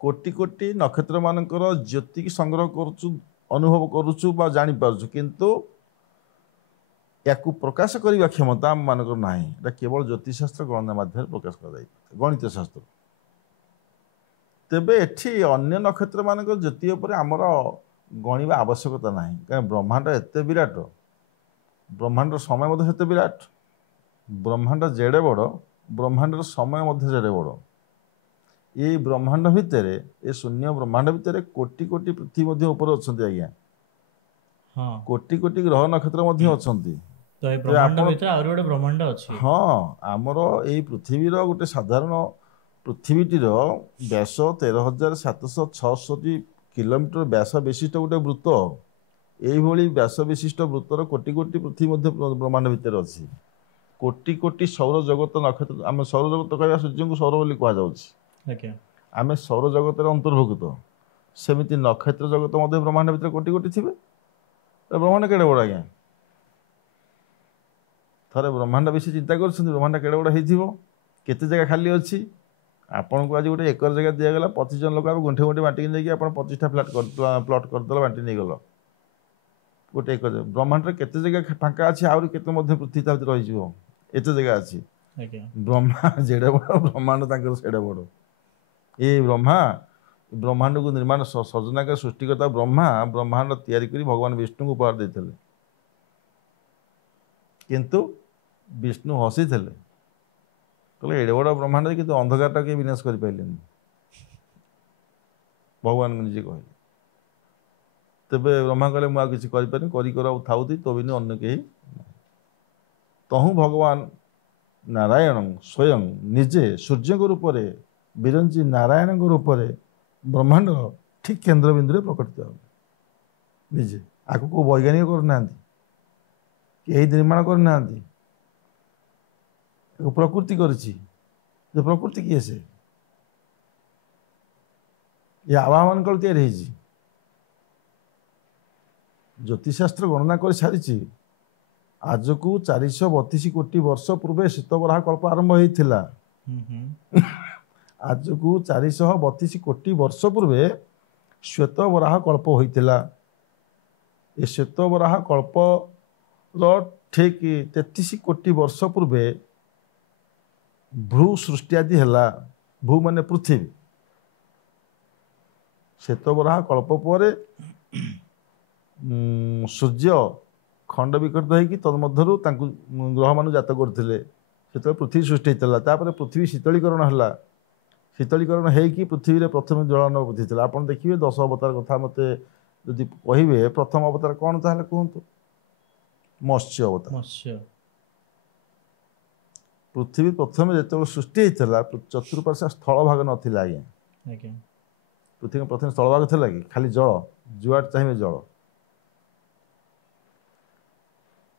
କୋଟି କୋଟି ନକ୍ଷତ୍ରମାନଙ୍କର ଜ୍ୟୋତିକି ସଂଗ୍ରହ କରୁଛୁ, ଅନୁଭବ କରୁଛୁ ବା ଜାଣିପାରୁଛୁ, କିନ୍ତୁ ୟାକୁ ପ୍ରକାଶ କରିବା କ୍ଷମତା ଆମମାନଙ୍କର ନାହିଁ। ଏଇଟା କେବଳ ଜ୍ୟୋତିଷଶାସ୍ତ୍ର ଗଣନା ମାଧ୍ୟମରେ ପ୍ରକାଶ କରାଯାଇପାରେ, ଗଣିତ ଶାସ୍ତ୍ର। ତେବେ ଏଠି ଅନ୍ୟ ନକ୍ଷତ୍ରମାନଙ୍କର ଜ୍ୟୋତି ଉପରେ ଆମର ଗଣିବା ଆବଶ୍ୟକତା ନାହିଁ, କାରଣ ବ୍ରହ୍ମାଣ୍ଡ ଏତେ ବିରାଟ, ବ୍ରହ୍ମାଣ୍ଡର ସମୟ ମଧ୍ୟ ସେତେ ବିରାଟ। ବ୍ରହ୍ମାଣ୍ଡ ଯେଡ଼େ ବଡ଼, ବ୍ରହ୍ମାଣ୍ଡର ସମୟ ମଧ୍ୟ ଯେଡ଼େ ବଡ଼। ଏଇ ବ୍ରହ୍ମାଣ୍ଡ ଭିତରେ, ଏ ଶୂନ୍ୟ ବ୍ରହ୍ମାଣ୍ଡ ଭିତରେ କୋଟି କୋଟି ପୃଥିବୀ ମଧ୍ୟ ଉପରେ ଅଛନ୍ତି ଆଜ୍ଞା। କୋଟି କୋଟି ଗ୍ରହ ନକ୍ଷତ୍ର ମଧ୍ୟ ଅଛନ୍ତି। ହଁ, ଆମର ଏଇ ପୃଥିବୀର ଗୋଟେ ସାଧାରଣ ପୃଥିବୀଟିର ବ୍ୟାସ 13,766 କିଲୋମିଟର ବ୍ୟାସ ବିଶିଷ୍ଟ ଗୋଟେ ବୃତ୍ତ। এইଭଳି ବ୍ୟାସ ବିଶିଷ୍ଟ ବୃତ୍ତର କୋଟି କୋଟି ପୃଥିବୀ ମଧ୍ୟ ବ୍ରହ୍ମାଣ୍ଡ ଭିତରେ ଅଛି। କୋଟି କୋଟି ସୌରଜଗତ ନକ୍ଷତ୍ର, ଆମେ ସୌରଜଗତ କହିବା ସୂର୍ଯ୍ୟଙ୍କୁ ସୌର ବୋଲି କୁହାଯାଉଛି। ଆମେ ସୌରଜଗତରେ ଅନ୍ତର୍ଭୁକ୍ତ। ସେମିତି ନକ୍ଷତ୍ର ଜଗତ ମଧ୍ୟ ବ୍ରହ୍ମାଣ୍ଡ ଭିତରେ କୋଟି କୋଟି ଥିବେ। ବ୍ରହ୍ମାଣ୍ଡ କେଡ଼େ ବଡ଼ ଆଜ୍ଞା? ଥରେ ବ୍ରହ୍ମାଣ୍ଡ ବିଷୟରେ ଚିନ୍ତା କରୁଛନ୍ତି, ବ୍ରହ୍ମାଣ୍ଡ କେଡ଼େ ବଡ଼ ହେଇଥିବ, କେତେ ଜାଗା ଖାଲି ଅଛି। ଆପଣଙ୍କୁ ଆଜି ଗୋଟେ ଏକର ଜାଗା ଦିଆଗଲା, 25 ଜଣ ଲୋକ ଗୁଣ୍ଠେ ଗୁଣ୍ଠେ ବାଣ୍ଟିକି ନେଇକି ଆପଣ 25ଟା ପ୍ଲଟ୍ କରିଦେଲ, ବାଣ୍ଟି ନେଇଗଲ ଗୋଟେ ଏକର। ବ୍ରହ୍ମାଣ୍ଡରେ କେତେ ଜାଗା ଫାଙ୍କା ଅଛି, ଆହୁରି କେତେ ମଧ୍ୟ ପୃଥିବୀ ତା ଭିତରେ ରହିଯିବ, ଏତେ ଜାଗା ଅଛି। ବ୍ରହ୍ମା ଯେଡ଼େ ବଡ଼, ବ୍ରହ୍ମାଣ୍ଡ ତାଙ୍କର ସେଡ଼େ ବଡ଼। ଏଇ ବ୍ରହ୍ମାଣ୍ଡକୁ ନିର୍ମାଣ ସର୍ଜନାକାର ସୃଷ୍ଟିକର୍ତ୍ତା ବ୍ରହ୍ମା ବ୍ରହ୍ମାଣ୍ଡ ତିଆରି କରି ଭଗବାନ ବିଷ୍ଣୁଙ୍କୁ ଉପହାର ଦେଇଥିଲେ, କିନ୍ତୁ ବିଷ୍ଣୁ ହସିଥିଲେ, କହିଲେ ଏଡ଼େ ବଡ଼ ବ୍ରହ୍ମାଣ୍ଡରେ କିନ୍ତୁ ଅନ୍ଧକାରଟା କେହି ବିନାଶ କରିପାରିଲେନି। ଭଗବାନଙ୍କୁ ନିଜେ କହିଲେ। ତେବେ ବ୍ରହ୍ମା କହିଲେ ମୁଁ ଆଉ କିଛି କରିପାରିନି, କରିକର ଥାଉତି, ତୋ ବିନୁ ଅନ୍ୟ କେହି ନାହିଁ। ତହୁଁ ଭଗବାନ ନାରାୟଣ ସ୍ୱୟଂ ନିଜେ ସୂର୍ଯ୍ୟଙ୍କ ରୂପରେ ବିରଞ୍ଚି ନାରାୟଣଙ୍କ ରୂପରେ ବ୍ରହ୍ମାଣ୍ଡର ଠିକ୍ କେନ୍ଦ୍ରବିନ୍ଦୁରେ ପ୍ରକଟିତ ହେଲେ ନିଜେ। ଆକୁ କେଉଁ ବୈଜ୍ଞାନିକ କରୁନାହାନ୍ତି, କେହି ନିର୍ମାଣ କରିନାହାନ୍ତି, ପ୍ରକୃତି କରିଛି। ଯେ ପ୍ରକୃତି କିଏ? ସେ ଏ ଆବାହମାନଙ୍କର ତିଆରି ହେଇଛି। ଜ୍ୟୋତିଷଶାସ୍ତ୍ର ଗଣନା କରି ସାରିଛି, ଆଜକୁ 432 କୋଟି ବର୍ଷ ପୂର୍ବେ ଶ୍ଵେତବରାହ କଳ୍ପ ଆରମ୍ଭ ହେଇଥିଲା। ଆଜକୁ 432 କୋଟି ବର୍ଷ ପୂର୍ବେ ଶ୍ଵେତବରାହ କଳ୍ପ ହୋଇଥିଲା। ଏ ଶ୍ଵେତବରାହ କଳ୍ପର ଠିକ୍ 33 କୋଟି ବର୍ଷ ପୂର୍ବେ ଭୂ ସୃଷ୍ଟି ଆଦି ହେଲା। ଭୂ ମାନେ ପୃଥିବୀ। ଶ୍ଵେତବରାହ କଳ୍ପ ପରେ ସୂର୍ଯ୍ୟ ଖଣ୍ଡ ବିକଟ ହେଇକି ତନ୍ମଧ୍ୟରୁ ତାଙ୍କୁ ଗ୍ରହମାନଙ୍କୁ ଜାତ କରୁଥିଲେ। ସେତେବେଳେ ପୃଥିବୀ ସୃଷ୍ଟି ହେଇଥିଲା। ତାପରେ ପୃଥିବୀ ଶୀତଳୀକରଣ ହେଲା। ଶୀତଳୀକରଣ ହେଇକି ପୃଥିବୀରେ ପ୍ରଥମେ ଜଳାନବ ବୃଦ୍ଧି ଥିଲା। ଆପଣ ଦେଖିବେ 10 ଅବତାର କଥା ମୋତେ ଯଦି କହିବେ, ପ୍ରଥମ ଅବତାର କ'ଣ ତାହେଲେ କୁହନ୍ତୁ? ମତ୍ସ୍ୟ ଅବତାର। ପୃଥିବୀ ପ୍ରଥମେ ଯେତେବେଳେ ସୃଷ୍ଟି ହେଇଥିଲା, ଚତୁଃପାର୍ଶ୍ୱ ସ୍ଥଳଭାଗ ନଥିଲା ଆଜ୍ଞା। ପୃଥିବୀ ପ୍ରଥମେ ସ୍ଥଳଭାଗ ଥିଲା କି? ଖାଲି ଜଳ, ଯୁଆଡ଼େ ଚାହିଁବେ ଜଳ।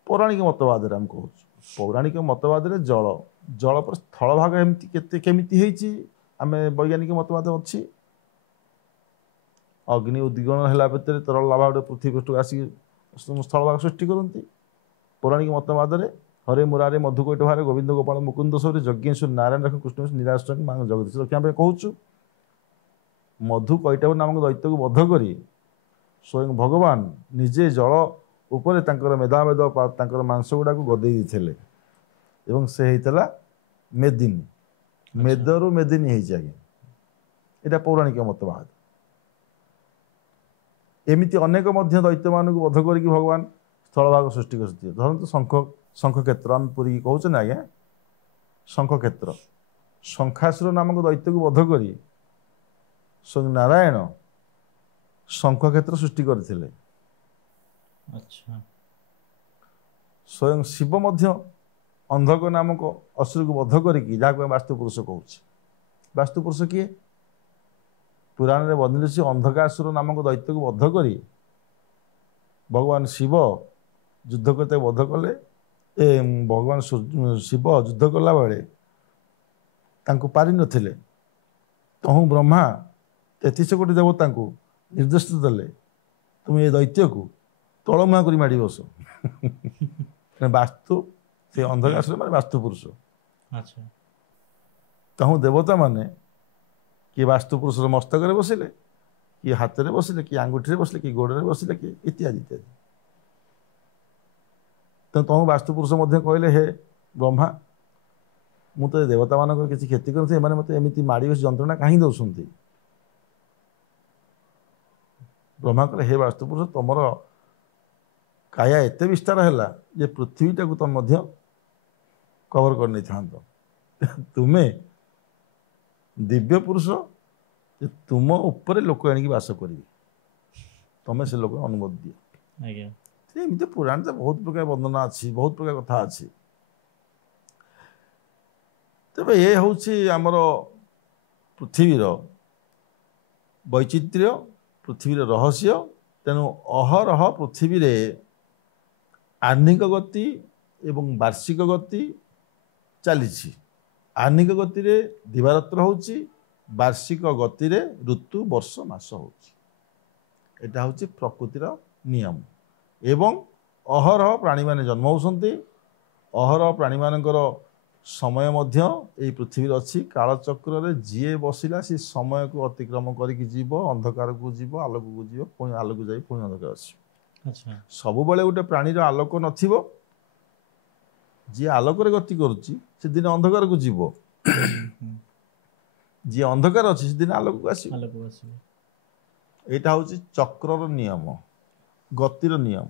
ପୌରାଣିକ ମତବାଦରେ ଆମେ କହୁଛୁ, ପୌରାଣିକ ମତବାଦରେ ଜଳ ପରେ ସ୍ଥଳଭାଗ ଏମିତି କେମିତି ହେଇଛି, ଆମେ ବୈଜ୍ଞାନିକ ମତବାଦ ଅଛି। ଅଗ୍ନି ଉଦ୍ଗୀରଣ ହେଲା ଭିତରେ ତରଳ ଲାଭା ଗୋଟେ ପୃଥିବୀ ପୃଷ୍ଠକୁ ଆସିକି ସ୍ଥଳଭାଗ ସୃଷ୍ଟି କରନ୍ତି। ପୌରାଣିକ ମତବାଦରେ हरे मुरारे मधुकैट भारे गोविंद गोपाल मुकुंद सौरी यज्ञेश्वर नारायण रख कृष्ण निराश मां जगदीश रक्षा कहूँ मधु कैटभ नामक दैत्य को बध करी स्वयं भगवान निजे जल उपरे तांकर मेधामेध तांकर मांस गुड़ा गदे एवं से होता मेदिनी मेदरु मेदिनी आज्ञा यहाँ पौराणिक मतवाद एमती अनेक दैत्य मान बध कर भगवान स्थलभाग सृष्टि कर धरत शंख क्षेत्र आम पुरी कहूँ ना आज्ञा शंख क्षेत्र शंखासुर नामक दैत्य को बध कर स्वयं नारायण शंख क्षेत्र सृष्टि करथिले। अच्छा स्वयं शिव मध्य अंधक नामक असुर को बध करिकी जहाँ वास्तुपुरुष कहूँ वास्तुपुरुष किए पुराण में वर्णित से अंधकासुर नामक दैत्य को बध करी भगवान शिव युद्ध करते बध कले भगवान शिव युद्ध कला बेले तांको पारि नथिले तहु ब्रह्मा 33 कोटी देवता को निर्देश देले तुम ये दैत्य को तलमुहा कर माड़ी बस वास्तु से अंधकासुर माने वास्तुपुरुष। अच्छा तहु देवता माने किए वास्तुपुरुष मस्तक बसिले किए हाथ में बसिले किए आंगुठी बसिले किए गोड़ में बसिले किए इत्यादि इत्यादि तो तहु वास्तुपुरुष कहले हे ब्रह्मा मुझे देवता मान किसी क्षति कर मत एमती माड़ी बस जंत्रणा कहीं दौरान ब्रह्मा कहले हे वास्तुपुरुष तुमर काया एत विस्तार है जे पृथ्वीटा को तुम कवर कर नहीं था तुम्हें दिव्य पुरुष तुम ऊपर लोक आनिक बास करी तुम्हें से लोक अनुमति दिए एमती पुराण तो बहुत प्रकार वर्णना अच्छी बहुत प्रकार कथा अच्छी तेज ये हूँ आमर पृथ्वीर वैचित्र्य पृथ्वीर रहस्य तेणु अहरह पृथ्वी रे आर्निक गति एवं वार्षिक गति चली आर्निक गति रे दिवारात्र होची वार्षिक गति रे ऋतु वर्ष मास होची एटा होची प्रकृतिर नियम एवं अहरह प्राणी माने जन्म होसंती अहरह प्राणी मानकर समय मध्य ये पृथ्वी अच्छी कालचक्र रे जीए बसिला सी समय को अतिक्रम करके जीव अंधकार को जीव आलोक को जीव पुणी आलोक जाई पुणी अंधकार आसो। अच्छा सब बेले गोटे प्राणीर आलोक नथिबो जी आलोक रे गति करुच्ची से दिन अंधकार को जीव जी अंधकार अच्छी से दिन आलोक को आसो यहाँ हूँ चक्रर नियम गतिर नियम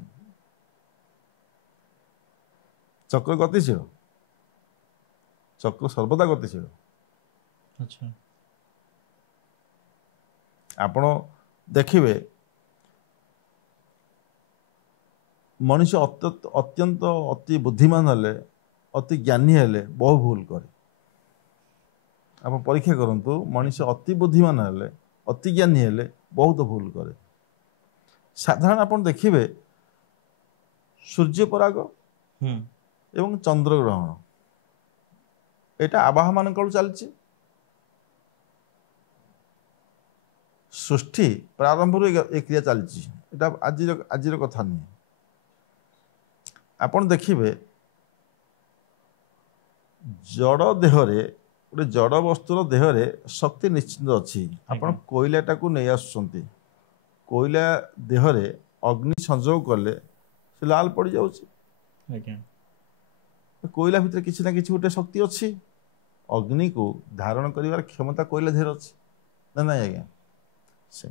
चक्र गतिशील चक्र सर्वदा गतिशील। अच्छा आपण देखिए मनुष्य अत्यंत अति बुद्धिमान हेले अति ज्ञानी हेले बहु भूल करे आप परीक्षा करंतु मनुष्य अति बुद्धिमान हेले अति ज्ञानी हेले बहुत भूल करे साधारण आप देखिए सूर्य पराग एवं चंद्र ग्रहण एटा आवाह मान चलती सृष्टि प्रारंभ एक क्रिया चलती आज कथा नुहे आपन देखिए जड़ देहरे गोटे जड़ वस्तुर देहरे शक्ति निश्चित अच्छी आपन कोयलाटा को नहीं आसुंती कोयला देहरे अग्नि संजोग कले से लाल पड़ जाऊँगी कोयला भितर किसी ना किसी गोटे शक्ति अच्छी अग्नि को धारण कर क्षमता कोयला देहर अच्छी ना ना आज्ञा से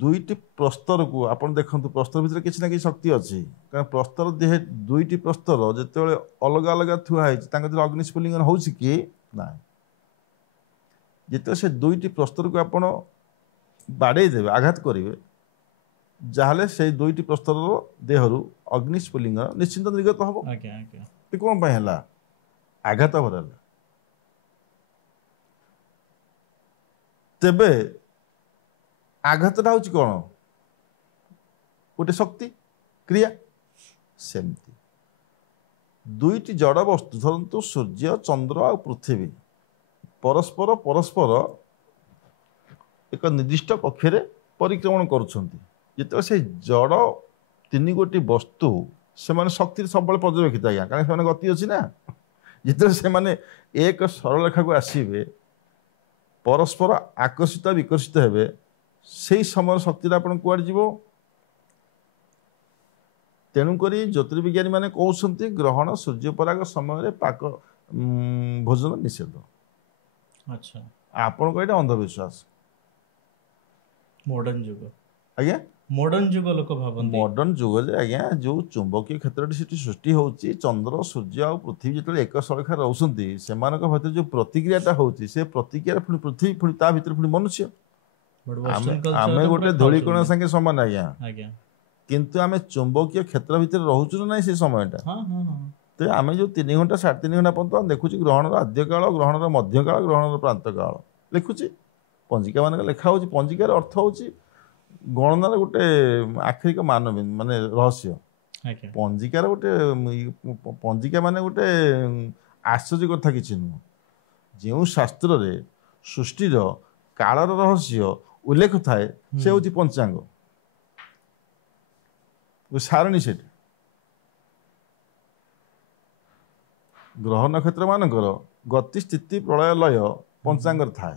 दुईटी प्रस्तर को आपन देखंतु प्रस्तर भितर किसी ना किसी शक्ति अच्छी कारण प्रस्तर देह दुईटी प्रस्तर जिते अलग अलग थुआई अग्निस्फुलिंगन हो कि ना जिते से दुईटी प्रस्तर को आपन बाड़े देवे आघात करेंगे जहाँ से दुईटी प्रस्तर देहरु अग्निस्फुलिंग निश्चिंत निर्गत हम कौन है आघात भर तेबे आघातटा हूँ कौन गोटे शक्ति क्रिया सेमती दुईटी जड़ वस्तु धरतु सूर्य चंद्र आ पृथ्वी परस्पर परस्पर एक निर्दिष्ट कक्षे परिक्रमण करुछंती जिते से जड़ तीन गोटी वस्तु ସେମାନେ ଶକ୍ତିରେ ସବୁବେଳେ ପର୍ଯ୍ୟବେକ୍ଷିତ ଆଜ୍ଞା, କାରଣ ସେମାନେ ଗତି ଅଛି ନା। ଯେତେବେଳେ ସେମାନେ ଏକ ସରଳରେଖାକୁ ଆସିବେ, ପରସ୍ପର ଆକର୍ଷିତ ବିକର୍ଷିତ ହେବେ, ସେଇ ସମୟର ଶକ୍ତିଟା ଆପଣ କୁଆଡ଼େ ଯିବ? ତେଣୁକରି ଜ୍ୟୋତିର୍ବିଜ୍ଞାନୀ ମାନେ କହୁଛନ୍ତି ଗ୍ରହଣ ସୂର୍ଯ୍ୟପରାଗ ସମୟରେ ଭୋଜନ ନିଷେଧ। ଆଚ୍ଛା, ଆପଣଙ୍କ ଏଇଟା ଅନ୍ଧବିଶ୍ୱାସ। ମଡର୍ଣ୍ଣ ଯୁଗ, ଆଜ୍ଞା ମଡର୍ଣ୍ଣ ଯୁଗ ଲୋକ ଭାବନ୍ତି। ମଡର୍ଣ୍ଣ ଯୁଗରେ ଆଜ୍ଞା ଯୋଉ ଚୁମ୍ବକୀୟ କ୍ଷେତ୍ରଟି ସେଠି ସୃଷ୍ଟି ହେଉଛି, ଚନ୍ଦ୍ର ସୂର୍ଯ୍ୟ ଆଉ ପୃଥିବୀ ଯେତେବେଳେ ଏକ ସଳଖାରେ ରହୁଛନ୍ତି, ସେମାନଙ୍କ ଭିତରେ ଯୋଉ ପ୍ରତିକ୍ରିୟାଟା ହେଉଛି, ସେ ପ୍ରତିକ୍ରିୟାରେ ପୁଣି ପୃଥିବୀ, ପୁଣି ତା ଭିତରେ ପୁଣି ମନୁଷ୍ୟ। ବଟ୍ ଆମେ ୱେଷ୍ଟର୍ଣ୍ଣ କଲଚର ଆମେ ଗୋଟେ ପୁରା ଧୂଳିକଣ ଖାଉଛନ୍ତି। ସାଙ୍ଗେ ସମାନ ଆଜ୍ଞା, ଆଜ୍ଞା, କିନ୍ତୁ ଆମେ ଚୁମ୍ବକୀୟ କ୍ଷେତ୍ର ଭିତରେ ରହୁଛୁ ନା ନାହିଁ ସେ ସମୟଟା। ହଁ ହଁ ହଁ, ତ ଆମେ ଯୋଉ 3 ଘଣ୍ଟା 3.5 ଘଣ୍ଟା ପର୍ଯ୍ୟନ୍ତ ଦେଖୁଛି ଗ୍ରହଣର ଆଦ୍ୟକାଳ, ଗ୍ରହଣର ମଧ୍ୟକାଳ, ଗ୍ରହଣର ପ୍ରାନ୍ତକାଳ ଲେଖୁଛି, ପଞ୍ଜିକା ମାନଙ୍କରେ ଲେଖା ହେଉଛି। ପଞ୍ଜିକାର ଅର୍ଥ ହେଉଛି ଗଣନାର ଗୋଟେ ଆକ୍ଷରିକ ମାନେ ରହସ୍ୟ। ଆଜ୍ଞା, ପଞ୍ଜିକାର ଗୋଟେ ପଞ୍ଜିକା ମାନେ ଗୋଟେ ଆଶ୍ଚର୍ଯ୍ୟ କଥା କିଛି ନୁହଁ। ଯେଉଁ ଶାସ୍ତ୍ରରେ ସୃଷ୍ଟିର କାଳର ରହସ୍ୟ ଉଲ୍ଲେଖ ଥାଏ, ସେ ହେଉଛି ପଞ୍ଚାଙ୍ଗ, ସାରଣୀ। ସେଠି ଗ୍ରହ ନକ୍ଷତ୍ର ମାନଙ୍କର ଗତି, ସ୍ଥିତି, ପ୍ରଳୟ, ଲୟ ପଞ୍ଚାଙ୍ଗରେ ଥାଏ।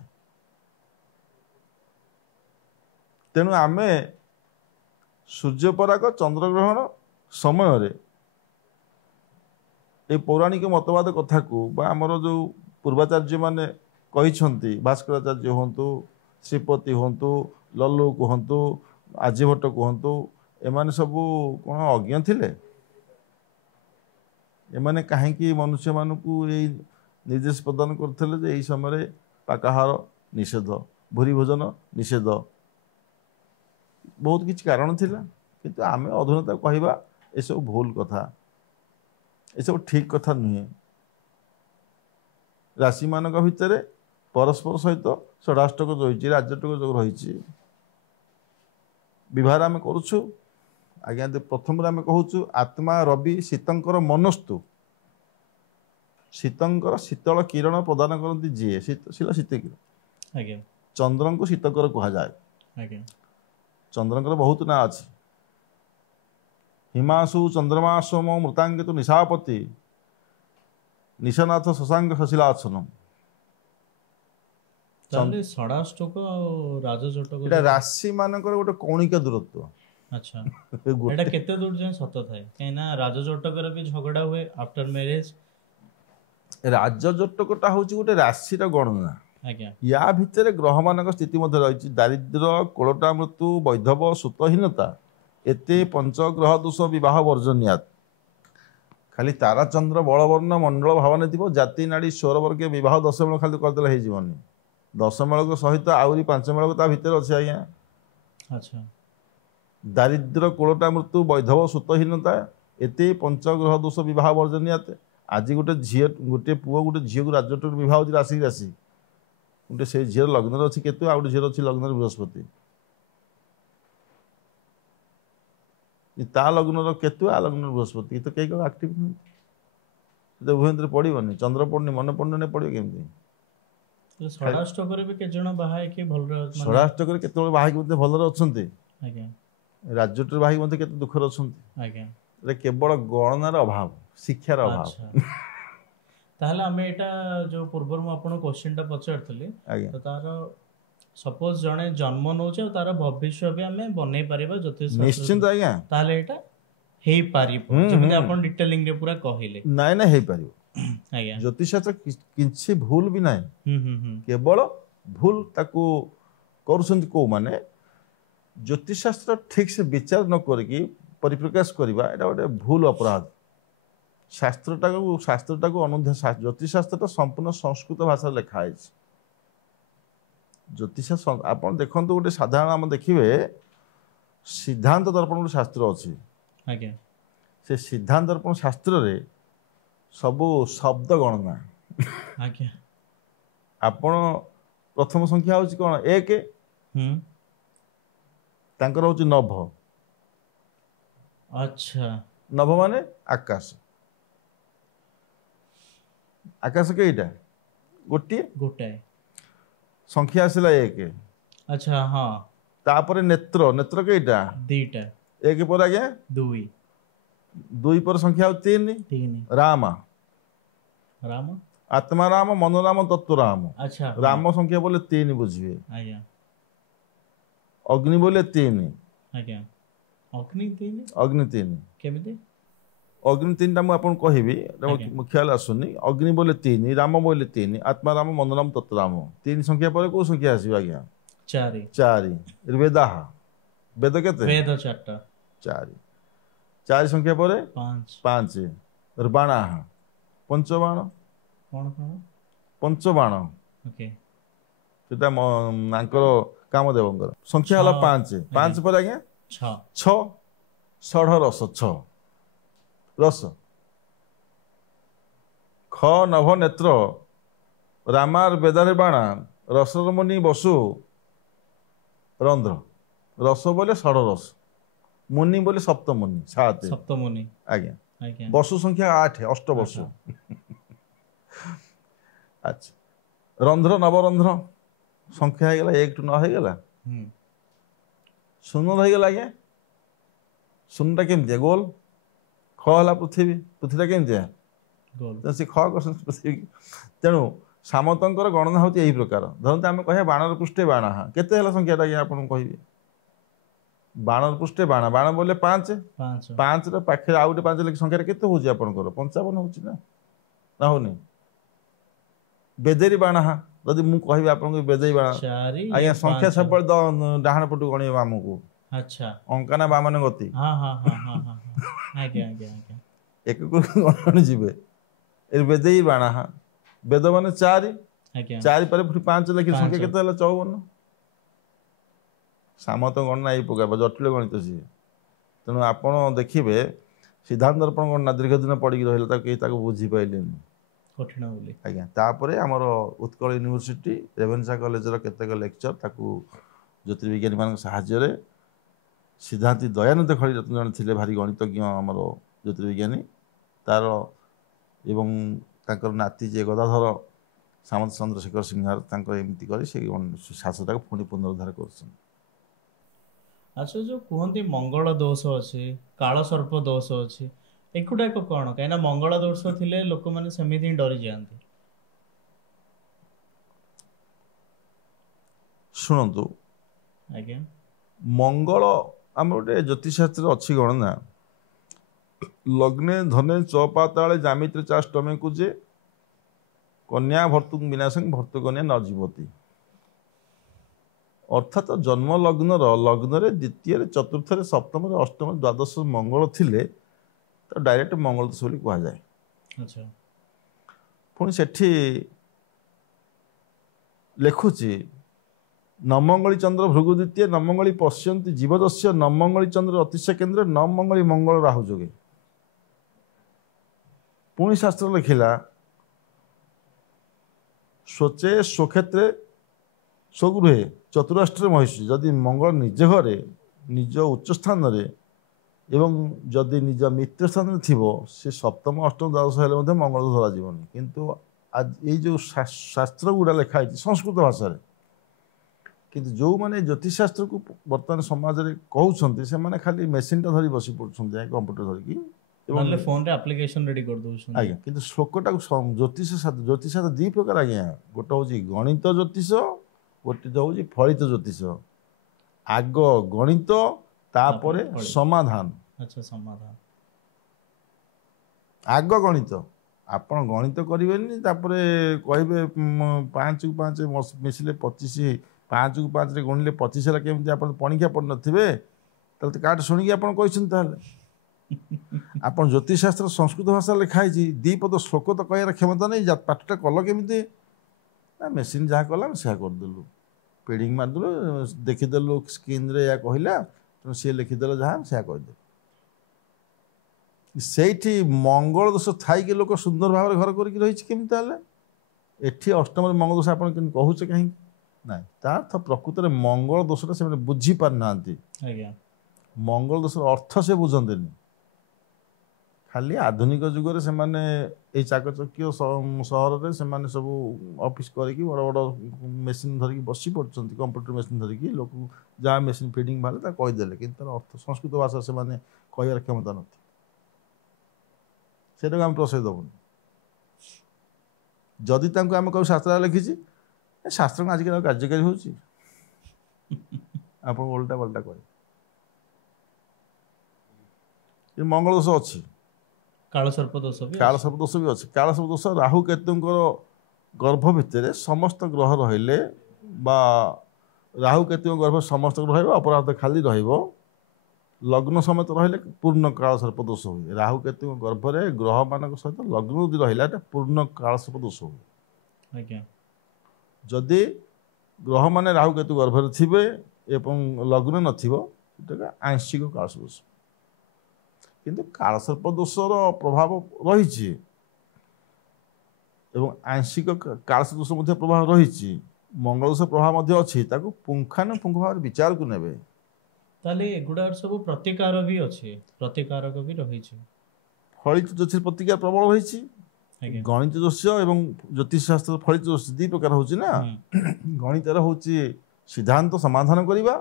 ତେଣୁ ଆମେ ସୂର୍ଯ୍ୟପରାଗ ଚନ୍ଦ୍ରଗ୍ରହଣ ସମୟରେ এই ପୌରାଣିକ ମତବାଦ କଥାକୁ ବା ଆମର ଯେଉଁ ପୂର୍ବାଚାର୍ଯ୍ୟମାନେ କହିଛନ୍ତି, ଭାସ୍କରାଚାର୍ଯ୍ୟ ହୁଅନ୍ତୁ, ଶ୍ରୀପତି ହୁଅନ୍ତୁ, ଲଲ୍ଲୁ କୁହନ୍ତୁ, ଆର୍ଯ୍ୟଭଟ୍ଟ କୁହନ୍ତୁ, ଏମାନେ ସବୁ କ'ଣ ଅଜ୍ଞ ଥିଲେ? ଏମାନେ କାହିଁକି ମନୁଷ୍ୟମାନଙ୍କୁ ଏଇ ନିର୍ଦ୍ଦେଶ ପ୍ରଦାନ କରୁଥିଲେ ଯେ ଏହି ସମୟରେ ପାକାହାର ନିଷେଧ, ଭୂରି ଭୋଜନ ନିଷେଧ? ବହୁତ କିଛି କାରଣ ଥିଲା, କିନ୍ତୁ ଆମେ ଅଧୁନାତା କହିବା ଏସବୁ ଭୁଲ କଥା, ଏସବୁ ଠିକ କଥା ନୁହେଁ। ରାଶିମାନଙ୍କ ଭିତରେ ପରସ୍ପର ସହିତ ଷଢ଼ାଷ୍ଟକ ରହିଛି, ରାଜ୍ୟଟକ ଯୋଗ ରହିଛି। ବିଭାର ଆମେ କରୁଛୁ ଆଜ୍ଞା। ପ୍ରଥମରେ ଆମେ କହୁଛୁ ଆତ୍ମା ରବି ଶୀତଙ୍କର ମନସ୍ତୁ। ଶୀତଙ୍କର ଶୀତଳ କିରଣ ପ୍ରଦାନ କରନ୍ତି ଯିଏ, ଶୀତ କିରଣ। ଆଜ୍ଞା, ଚନ୍ଦ୍ରଙ୍କୁ ଶୀତକର କୁହାଯାଏ। ଆଜ୍ଞା, ଚନ୍ଦ୍ରଙ୍କର ବହୁତ ନାଁ ଅଛି। ହିମାଂଶୁ ଚନ୍ଦ୍ରମା ସୋମ ମୃତାଙ୍ଗିତ ନିଶାପତି ନିଶନାଥ ଶଶାଙ୍କ ଶଶିଲାସନମ। ତାହେଲେ ଷଢ଼ାଷ୍ଟକ ଆଉ ରାଜଜଟକ ଏଇଟା ରାଶି ମାନଙ୍କର ଗୋଟେ କୌଣିକ ଦୂରତ୍ୱ। ଆଚ୍ଛା, ଏଇଟା କେତେ ଦୂର ଯାଏଁ ସତ ଥାଏ? କାହିଁକି ନା ରାଜଜଟକରେ ବି ଝଗଡା ହୁଏ ଆଫ୍ଟର ମ୍ୟାରେଜ। ରାଜଜଟକଟା ହଉଛି ଗୋଟେ ରାଶିର ଗଣନା। ଆଜ୍ଞା, ୟା ଭିତରେ ଗ୍ରହମାନଙ୍କ ସ୍ଥିତି ମଧ୍ୟ ରହିଛି। ଦାରିଦ୍ର୍ୟ, କୋଳଟା ମୃତ୍ୟୁ, ବୈଧବ, ସୁତହୀନତା, ଏତେ ପଞ୍ଚଗ୍ରହ ଦୋଷ ବିବାହ ବର୍ଜନ୍ୟାତ। ଖାଲି ତାରା ଚନ୍ଦ୍ର ବଳବର୍ଣ୍ଣ ମଣ୍ଡଳ ଭାବନା ଥିବ, ଜାତି ନାଡ଼ି ସ୍ୱରବର୍ଗୀୟ ବିବାହ 10 ମେଳ ଖାଲି କରିଦେଲେ ହେଇଯିବନି। 10 ମେଳକ ସହିତ ଆହୁରି 5 ମେଳକ ତା ଭିତରେ ଅଛି ଆଜ୍ଞା। ଆଚ୍ଛା, ଦାରିଦ୍ର୍ୟ, କୋଳଟା ମୃତ୍ୟୁ, ବୈଧବ, ସୁତହୀନତା, ଏତେ ପଞ୍ଚଗ୍ରହ ଦୋଷ ବିବାହ ବର୍ଜନ୍ୟାତ। ଆଜି ଗୋଟେ ପୁଅ ଗୋଟେ ଝିଅକୁ ରାଜଜଟକ ବିବାହ ହେଉଛି ରାଶି ରାଶି। ଗୋଟେ ସେ ଝିଅର ଲଗ୍ନରେ ଅଛି କେତୁ, ଆଉ ଗୋଟେ ଝିଅର ଅଛି ଲଗ୍ନରେ ବୃହସ୍ପତି। ତା ଲଗ୍ନର କେତୁ, ଆ ଲଗ୍ନର ବୃହସ୍ପତି, ତ କେହି କେଉଁ ଆକ୍ଟିଭ ନୁହନ୍ତି। ତ ଉଭୟନ୍ତରେ ପଡ଼ିବନି, ଚନ୍ଦ୍ର ପଡ଼ୁନି, ମନେ ପଡ଼ୁନି, ପଡ଼ିବ କେମିତି? ଷଢ଼ାଷ୍ଟକରେ ବି କେତେ ଜଣ ବାହା ହେଇକି ଭଲରେ ଷଢ଼ାଷ୍ଟକରେ କେତେବେଳେ ବାହା ହେଇକି ମଧ୍ୟ ଭଲରେ ଅଛନ୍ତି। ଆଜ୍ଞା, ରାଜଜଟରେ ବାହା ହେଇକି ମଧ୍ୟ କେତେ ଦୁଃଖରେ ଅଛନ୍ତି। ଆଜ୍ଞା, ଏଟା କେବଳ ଗଣନାର ଅଭାବ, ଶିକ୍ଷାର ଅଭାବ। ଆଚ୍ଛା। ତାହେଲେ ଆମେ ଏଇଟା ଯୋଉ ପୂର୍ବରୁ ମୁଁ ଆପଣଙ୍କୁ କ୍ୱେଶ୍ଚିନ୍ଟା ପଚାରିଥିଲି, ଆଜ୍ଞା, ତ ତାର ସପୋଜ ଜଣେ ଜନ୍ମ ନେଉଛି ଆଉ ତାର ଭବିଷ୍ୟ ବି ଆମେ ବନେଇ ପାରିବା ଜ୍ୟୋତିଷ ନିଶ୍ଚିନ୍ତ ଆଜ୍ଞା। ତାହେଲେ ଏଇଟା ହେଇପାରିବ, ଯେମିତି ଆପଣ ଡିଟେଲିଂରେ ପୁରା କହିଲେ। ନାଇଁ ନାଇଁ ହେଇପାରିବ। ଆଜ୍ଞା, ଜ୍ୟୋତିଷଶାସ୍ତ୍ର କିଛି ଭୁଲ ବି ନାହିଁ। ହୁଁ, କେବଳ ଭୁଲ ତାକୁ କରୁଛନ୍ତି କୋଉମାନେ? ଜ୍ୟୋତିଷଶାସ୍ତ୍ର ଠିକ ସେ ବିଚାର ନ କରିକି ପରିପ୍ରକାଶ କରିବା, ଏଇଟା ଗୋଟେ ଭୁଲ ଅପରାଧ। ଶାସ୍ତ୍ରଟାକୁ ଜ୍ୟୋତିଷଶାସ୍ତ୍ରଟା ସମ୍ପୂର୍ଣ୍ଣ ସଂସ୍କୃତ ଭାଷାରେ ଲେଖା ହେଇଛି। ଜ୍ୟୋତିଷ ଆପଣ ଦେଖନ୍ତୁ, ଗୋଟେ ସାଧାରଣ ଆମେ ଦେଖିବେ ସିଦ୍ଧାନ୍ତ ଦର୍ପଣ ଗୋଟେ ଶାସ୍ତ୍ର ଅଛି। ଆଜ୍ଞା, ସେ ସିଦ୍ଧାନ୍ତ ଦର୍ପଣ ଶାସ୍ତ୍ରରେ ସବୁ ଶବ୍ଦ ଗଣନା। ଆଜ୍ଞା, ଆପଣ ପ୍ରଥମ ସଂଖ୍ୟା ହେଉଛି କ'ଣ? 1। ତାଙ୍କର ହେଉଛି ନଭ। ଆଚ୍ଛା, ନଭ ମାନେ ଆକାଶ। ଆକାଶ କେଇଟା? ଗୋଟିଏ। ଗୋଟାଏ। ସଂଖ୍ୟା ଆସିଲା 1। ଆଚ୍ଛା, ହଁ। ତାପରେ ନେତ୍ର, ନେତ୍ର କେଇଟା? 2ଟା। 1 ପରେ ଆଜ୍ଞା 2। 2 पर संख्या 3 3 राम राम आत्मा राम मनोराम तत्व राम अच्छा राम संख्या बोले 3 बुझिए आज्ञा अग्नि बोले 3 आज्ञा अग्नि 3 अग्नि 3 केमिति अग्नि 3टा मु आपन कहबी आज्ञा। मुख्याल आसुनी अग्नि बोले 3 राम बोले 3 आत्मा राम मनोराम तत्व राम 3 संख्या पर को संख्या आसी आज्ञा 4 4 वेदाह वेद केते वेद 4टा 4 4 संख्या पर 5 5 बाणा पंचबाण कौन कौन पंचबाण ओके सेटा नांकर कामदेवंकर संख्या हला 5 5 पर आज्ञा 6 6 षढ़ रस 6 रस ख नभ नेत्र रामार बेदारे बाणा रसर मुनि बसु रंध्र रस बोले षढ़ रस मुनि बोले सप्त मुनि 7 सप्तमुनि आज्ञा आज्ञा बसु संख्या 8 अष्ट बसु अच्छा रंध्र नवरंध्र संख्या हो गला 1 टू 9 हो गला शून्य रही गला आज्ञा शून्यटा केमती गोल ख हला पृथ्वी पृथ्वीटा केमती गोल से ख पृथ्वी तेणु सामंतर गणना होती यही प्रकार धरते आम कह बाणर पृष्ठे बाण केते हला संख्याटा आज्ञा आपन कहबे बाणर पृष्ठे बाण बाण बोले 5 5 5 रे पाखे आउ गोटे 5 लेखि संख्या केते होची आपनकर 55 होची ना होनी बेदेरी बाण जदि मु कहबी आपन बेदेई बाण 4 आज्ञा संख्या सब डाहाण पटु गणी आमको अच्छा अंका ना बामन गति हाँ हाँ हाँ हाँ हाँ आज्ञा आज्ञा आज्ञा एक गण जीवे ए बेदेई बाण वेद माने 4 आज्ञा 4 पर 5 लेखि पाँच। संख्या केते हला 54 सामत गणना यही पकाब जटिल गणित सी तेणु आपण देखिए सिद्धांत दर्पण गणना दीर्घ दिन पड़ी रहा कहीं बुझी पाइले कठिन बोली आज्ञा तापर आमर उत्कल यूनिवर्सिटी रेभेन्सा कॉलेजर केतेक लेक्चर ताकू ज्योतिर्विज्ञानी मान साहाय्य सिद्धांत दयानंद खड़ीरत्न जन थे भारी गणितज्ञ आमर ज्योतिर्विज्ञानी तार एवं ताकर नाती जे गदाधर सामंत चंद्रशेखर सिंहार एमती कर शास्त्रटा पुणी पुनरुद्धार कर अच्छा जो कहते मंगल दोष अच्छे काल सर्प दोष अच्छे एगुड़ाक कौन कहीं मंगल दोष थिले लोक मैंने सेमती डरी जाते शुणु आज्ञा मंगल आम गोटे ज्योतिषशास्त्र अच्छी गणना लग्ने धने चौपाताले जामित्रे चाष्टमे कुजे कन्या भर्तुक विनाशं भर्तु कन्या न जीवती अर्थात जन्म लग्नर लग्न द्वितीय चतुर्थ सप्तम अष्टम द्वादश मंगल थिले तो डायरेक्ट मंगल दोष बोली कह जाए अच्छा पुणी सेठी लिखुची नमंगली चंद्र भृगु द्वितीय नमंगली पश्यंती जीवदस्य नमंगली चंद्र अतिशय केन्द्र नमंगली मंगल राहु जोगे पुणी शास्त्र लिखिला स्वचे स्वक्षेत्रे स्वगृहे चतुराष्ट्र महिषी जदि मंगल निज घरे निज उच्च स्थान एवं जदि निज मित्र स्थान थिबो से सप्तम अष्टम द्वादश हेले मध्य मंगल धरा जीवन किंतु आज ये जो शास्त्र गुड़ा लिखाई संस्कृत भाषा किंतु जो माने ज्योतिष शास्त्र को बर्तमान समाज में कहउछंती से माने खाली मेसीन टा धरी बसी पड़छंती कंप्यूटर धरिकी नले फोन रे एप्लीकेशन रेडी कर दउछन आज्ञा किंतु श्लोकटा ज्योतिष ज्योतिष दी प्रकार आज्ञा गोटे होची गणित ज्योतिष गोटे होची फलित ज्योतिष आग गणित तापरे फलित। समाधान अच्छा समाधान आग गणित आपण गणित करेंगे तापरे कहबे 5 को 5 मिसिले 25 5 को 5 रे गुणिले 25 है केमती आपण पणिखा पड़ नथिबे तल तो काट शुणी आपण कहछन ताले आपण ज्योतिष शास्त्र संस्कृत भाषा लिखाई दी पद श्लोक तो कहर क्षमता नहीं पाठटा कल केमती ना मेसीन जहाँ कला से करदेलु पेडिंग मारदेलु देखीदेलु स्क्रीन रे या कहला तो सी लिखिदेल जहाँ से कहदे से मंगल दोष थी लोक सुंदर भाव घर करमी एठी अष्टम मंगल दोष आप कहूचे कहीं ना तार्थ प्रकृत में मंगल दोषटा से बुझी पारना आज्ञा मंगल दोष अर्थ से बुझे खाली आधुनिक जुगर से माने ए चाकचक्य सहर से माने सब ऑफिस करके बड़ बड़ मेसीन धरिकी बसी पड़ते कंप्यूटर मेसीन धरिकी लोक जहाँ मेसीन फिडिंग बाहर कहीदेले कि अर्थ संस्कृत भाषा से माने कहर क्षमता नहीं ସେଟାକୁ ଆମେ ପ୍ରଶ୍ରୟ ଦେବୁନି। ଯଦି ତାଙ୍କୁ ଆମେ କହିବୁ ଶାସ୍ତ୍ର ଲେଖିଛି, ଏ ଶାସ୍ତ୍ର କ'ଣ ଆଜିକାଲି ଆଉ କାର୍ଯ୍ୟକାରୀ ହେଉଛି? ଆପଣ ଓଲଟା ପାଲଟା କହିବେ। ମଙ୍ଗଳ ଦୋଷ ଅଛି, କାଳସର୍ପ ଦୋଷ ବି କାଳସର୍ପ ଦୋଷ ବି ଅଛି। କାଳସର୍ପ ଦୋଷ ରାହୁ କେତୁଙ୍କର ଗର୍ଭ ଭିତରେ ସମସ୍ତ ଗ୍ରହ ରହିଲେ ବା ରାହୁ କେତୁଙ୍କ ଗର୍ଭ ସମସ୍ତ ରହିବ, ଅପରାଧ ଖାଲି ରହିବ, ଲଗ୍ନ ସಮೇତ ରହିଲେ ପୂର୍ଣ୍ଣ କାଳସର୍ପ ଦୋଷ ହୁଏ। ରାହୁ କେତୁଙ୍କ ଗର୍ଭରେ ଗ୍ରହମାନଙ୍କ ସହିତ ଲଗ୍ନ ଯଦି ରହିଲା ଏଟା ପୂର୍ଣ୍ଣ କାଳସର୍ପ ଦୋଷ ହୁଏ। ଆଜ୍ଞା। ଯଦି ଗ୍ରହମାନେ ରାହୁ କେତୁ ଗର୍ଭରେ ଥିବେ ଏବଂ ଲଗ୍ନ ନଥିବ ସେଟା ଆଂଶିକ କାଳସର୍ପ ଦୋଷ। କିନ୍ତୁ କାଳସର୍ପ ଦୋଷର ପ୍ରଭାବ ରହିଛି ଏବଂ ଆଂଶିକ କାଳସର୍ପ ଦୋଷ ମଧ୍ୟ ପ୍ରଭାବ ରହିଛି, ମଙ୍ଗଳ ଦୋଷ ପ୍ରଭାବ ମଧ୍ୟ ଅଛି। ତାକୁ ପୁଙ୍ଖାନୁପୁଙ୍ଖ ଭାବରେ ବିଚାରକୁ ନେବେ। ତାହେଲେ ଏଗୁଡ଼ାକ ସବୁ ପ୍ରତିକାର ବି ଅଛି, ପ୍ରତିକାରକ ବି ରହିଛି। ଫଳିତ ଜ୍ୟୋତିଷ ପ୍ରତିକାର ପ୍ରବଳ ରହିଛି। ଆଜ୍ଞା। ଗଣିତ ଜ୍ୟୋତିଷ ଏବଂ ଜ୍ୟୋତିଷ ଶାସ୍ତ୍ର ଫଳିତ ଜ୍ୟୋତିଷ ଦୁଇ ପ୍ରକାର ହେଉଛି ନା। ଗଣିତର ହେଉଛି ସିଦ୍ଧାନ୍ତ ସମାଧାନ କରିବା,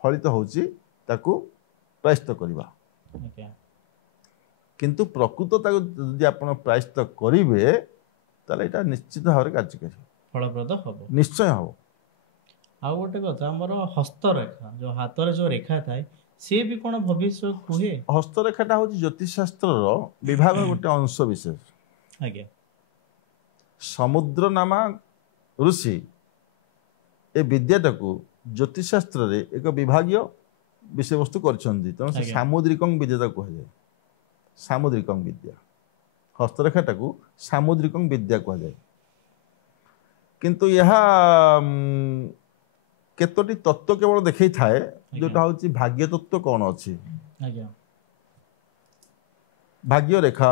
ଫଳିତ ହେଉଛି ତାକୁ ପ୍ରାୟଶ୍ଚିତ କରିବା। ଆଜ୍ଞା। କିନ୍ତୁ ପ୍ରକୃତ ତାକୁ ଯଦି ଆପଣ ପ୍ରାୟଶ୍ଚିତ କରିବେ ତାହେଲେ ଏଇଟା ନିଶ୍ଚିତ ଭାବରେ କାର୍ଯ୍ୟକାରୀ ଫଳପ୍ରଦ ହବ, ନିଶ୍ଚୟ ହବ। ଆଉ ଗୋଟେ କଥା, ଆମର ହସ୍ତରେଖା, ଯୋଉ ହାତରେ ଯୋଉ ରେଖା ଥାଏ, ସିଏ ବି କ'ଣ ଭବିଷ୍ୟ କୁହେ? ହସ୍ତରେଖାଟା ହେଉଛି ଜ୍ୟୋତିଷ ଶାସ୍ତ୍ରର ବିଭାଗର ଗୋଟେ ଅଂଶ ବିଶେଷ। ଆଜ୍ଞା। ସମୁଦ୍ର ନାମା ଋଷି ଏ ବିଦ୍ୟାଟାକୁ ଜ୍ୟୋତିଷ ଶାସ୍ତ୍ରରେ ଏକ ବିଭାଗୀୟ ବିଷୟବସ୍ତୁ କରିଛନ୍ତି, ତେଣୁ ସେ ସାମୁଦ୍ରିକଂ ବିଦ୍ୟା ତାକୁ କୁହାଯାଏ। ସାମୁଦ୍ରିକଂ ବିଦ୍ୟା, ହସ୍ତରେଖାଟାକୁ ସାମୁଦ୍ରିକଂ ବିଦ୍ୟା କୁହାଯାଏ। କିନ୍ତୁ ଏହା କେତୋଟି ତତ୍ତ୍ୱ କେବଳ ଦେଖେଇଥାଏ, ଯୋଉଟା ହେଉଛି ଭାଗ୍ୟ ତତ୍ତ୍ୱ କ'ଣ ଅଛି। ଆଜ୍ଞା। ଭାଗ୍ୟ ରେଖା,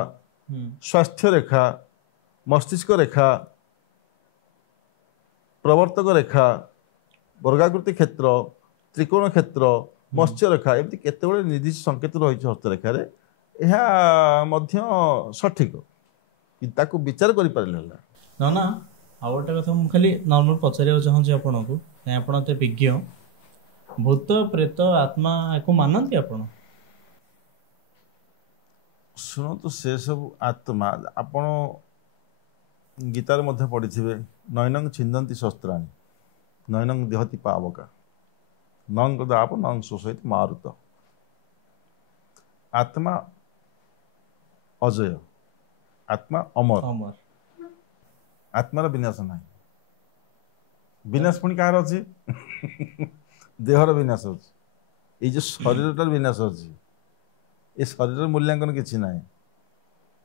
ସ୍ୱାସ୍ଥ୍ୟ ରେଖା, ମସ୍ତିଷ୍କ ରେଖା, ପ୍ରବର୍ତ୍ତକ ରେଖା, ବର୍ଗାକୃତି କ୍ଷେତ୍ର, ତ୍ରିକୋଣ କ୍ଷେତ୍ର, ମତ୍ସ୍ୟ ରେଖା, ଏମିତି କେତେବେଳେ ନିର୍ଦ୍ଦିଷ୍ଟ ସଂକେତ ରହିଛି ହସ୍ତରେଖାରେ। ଏହା ମଧ୍ୟ ସଠିକ, କିନ୍ତୁ ତାକୁ ବିଚାର କରିପାରିଲେ ହେଲା। ନା ଆଉ ଗୋଟେ କଥା ମୁଁ ଖାଲି ନର୍ମାଲ ପଚାରିବାକୁ ଚାହୁଁଛି ଆପଣଙ୍କୁ, ଆପଣ ତ ବିଜ୍ଞ, ଭୂତ ପ୍ରେତ ଆତ୍ମା ୟାକୁ ମାନନ୍ତି ଆପଣ? ଶୁଣନ୍ତୁ, ସେ ସବୁ ଆତ୍ମା ଆପଣ ଗୀତାରେ ମଧ୍ୟ ପଢ଼ିଥିବେ, ନୈନଂ ଛିନ୍ଦନ୍ତି ଶସ୍ତ୍ରାଣି ନୈନଂ ଦେହତି ପାବକା ନଙ୍ଗ ଦାପ ନଙ୍ଗ ଶୋଷୟତି ମାରୁତ। ଆତ୍ମା ଅଜୟ, ଆତ୍ମା ଅମର, ଆତ୍ମାର ବିନାଶ ନାହିଁ। ବିନାଶ ପୁଣି କାହାର ଅଛି? ଦେହର ବିନାଶ ଅଛି, ଏଇ ଯେଉଁ ଶରୀରଟାର ବିନାଶ ଅଛି। ଏ ଶରୀରର ମୂଲ୍ୟାଙ୍କନ କିଛି ନାହିଁ।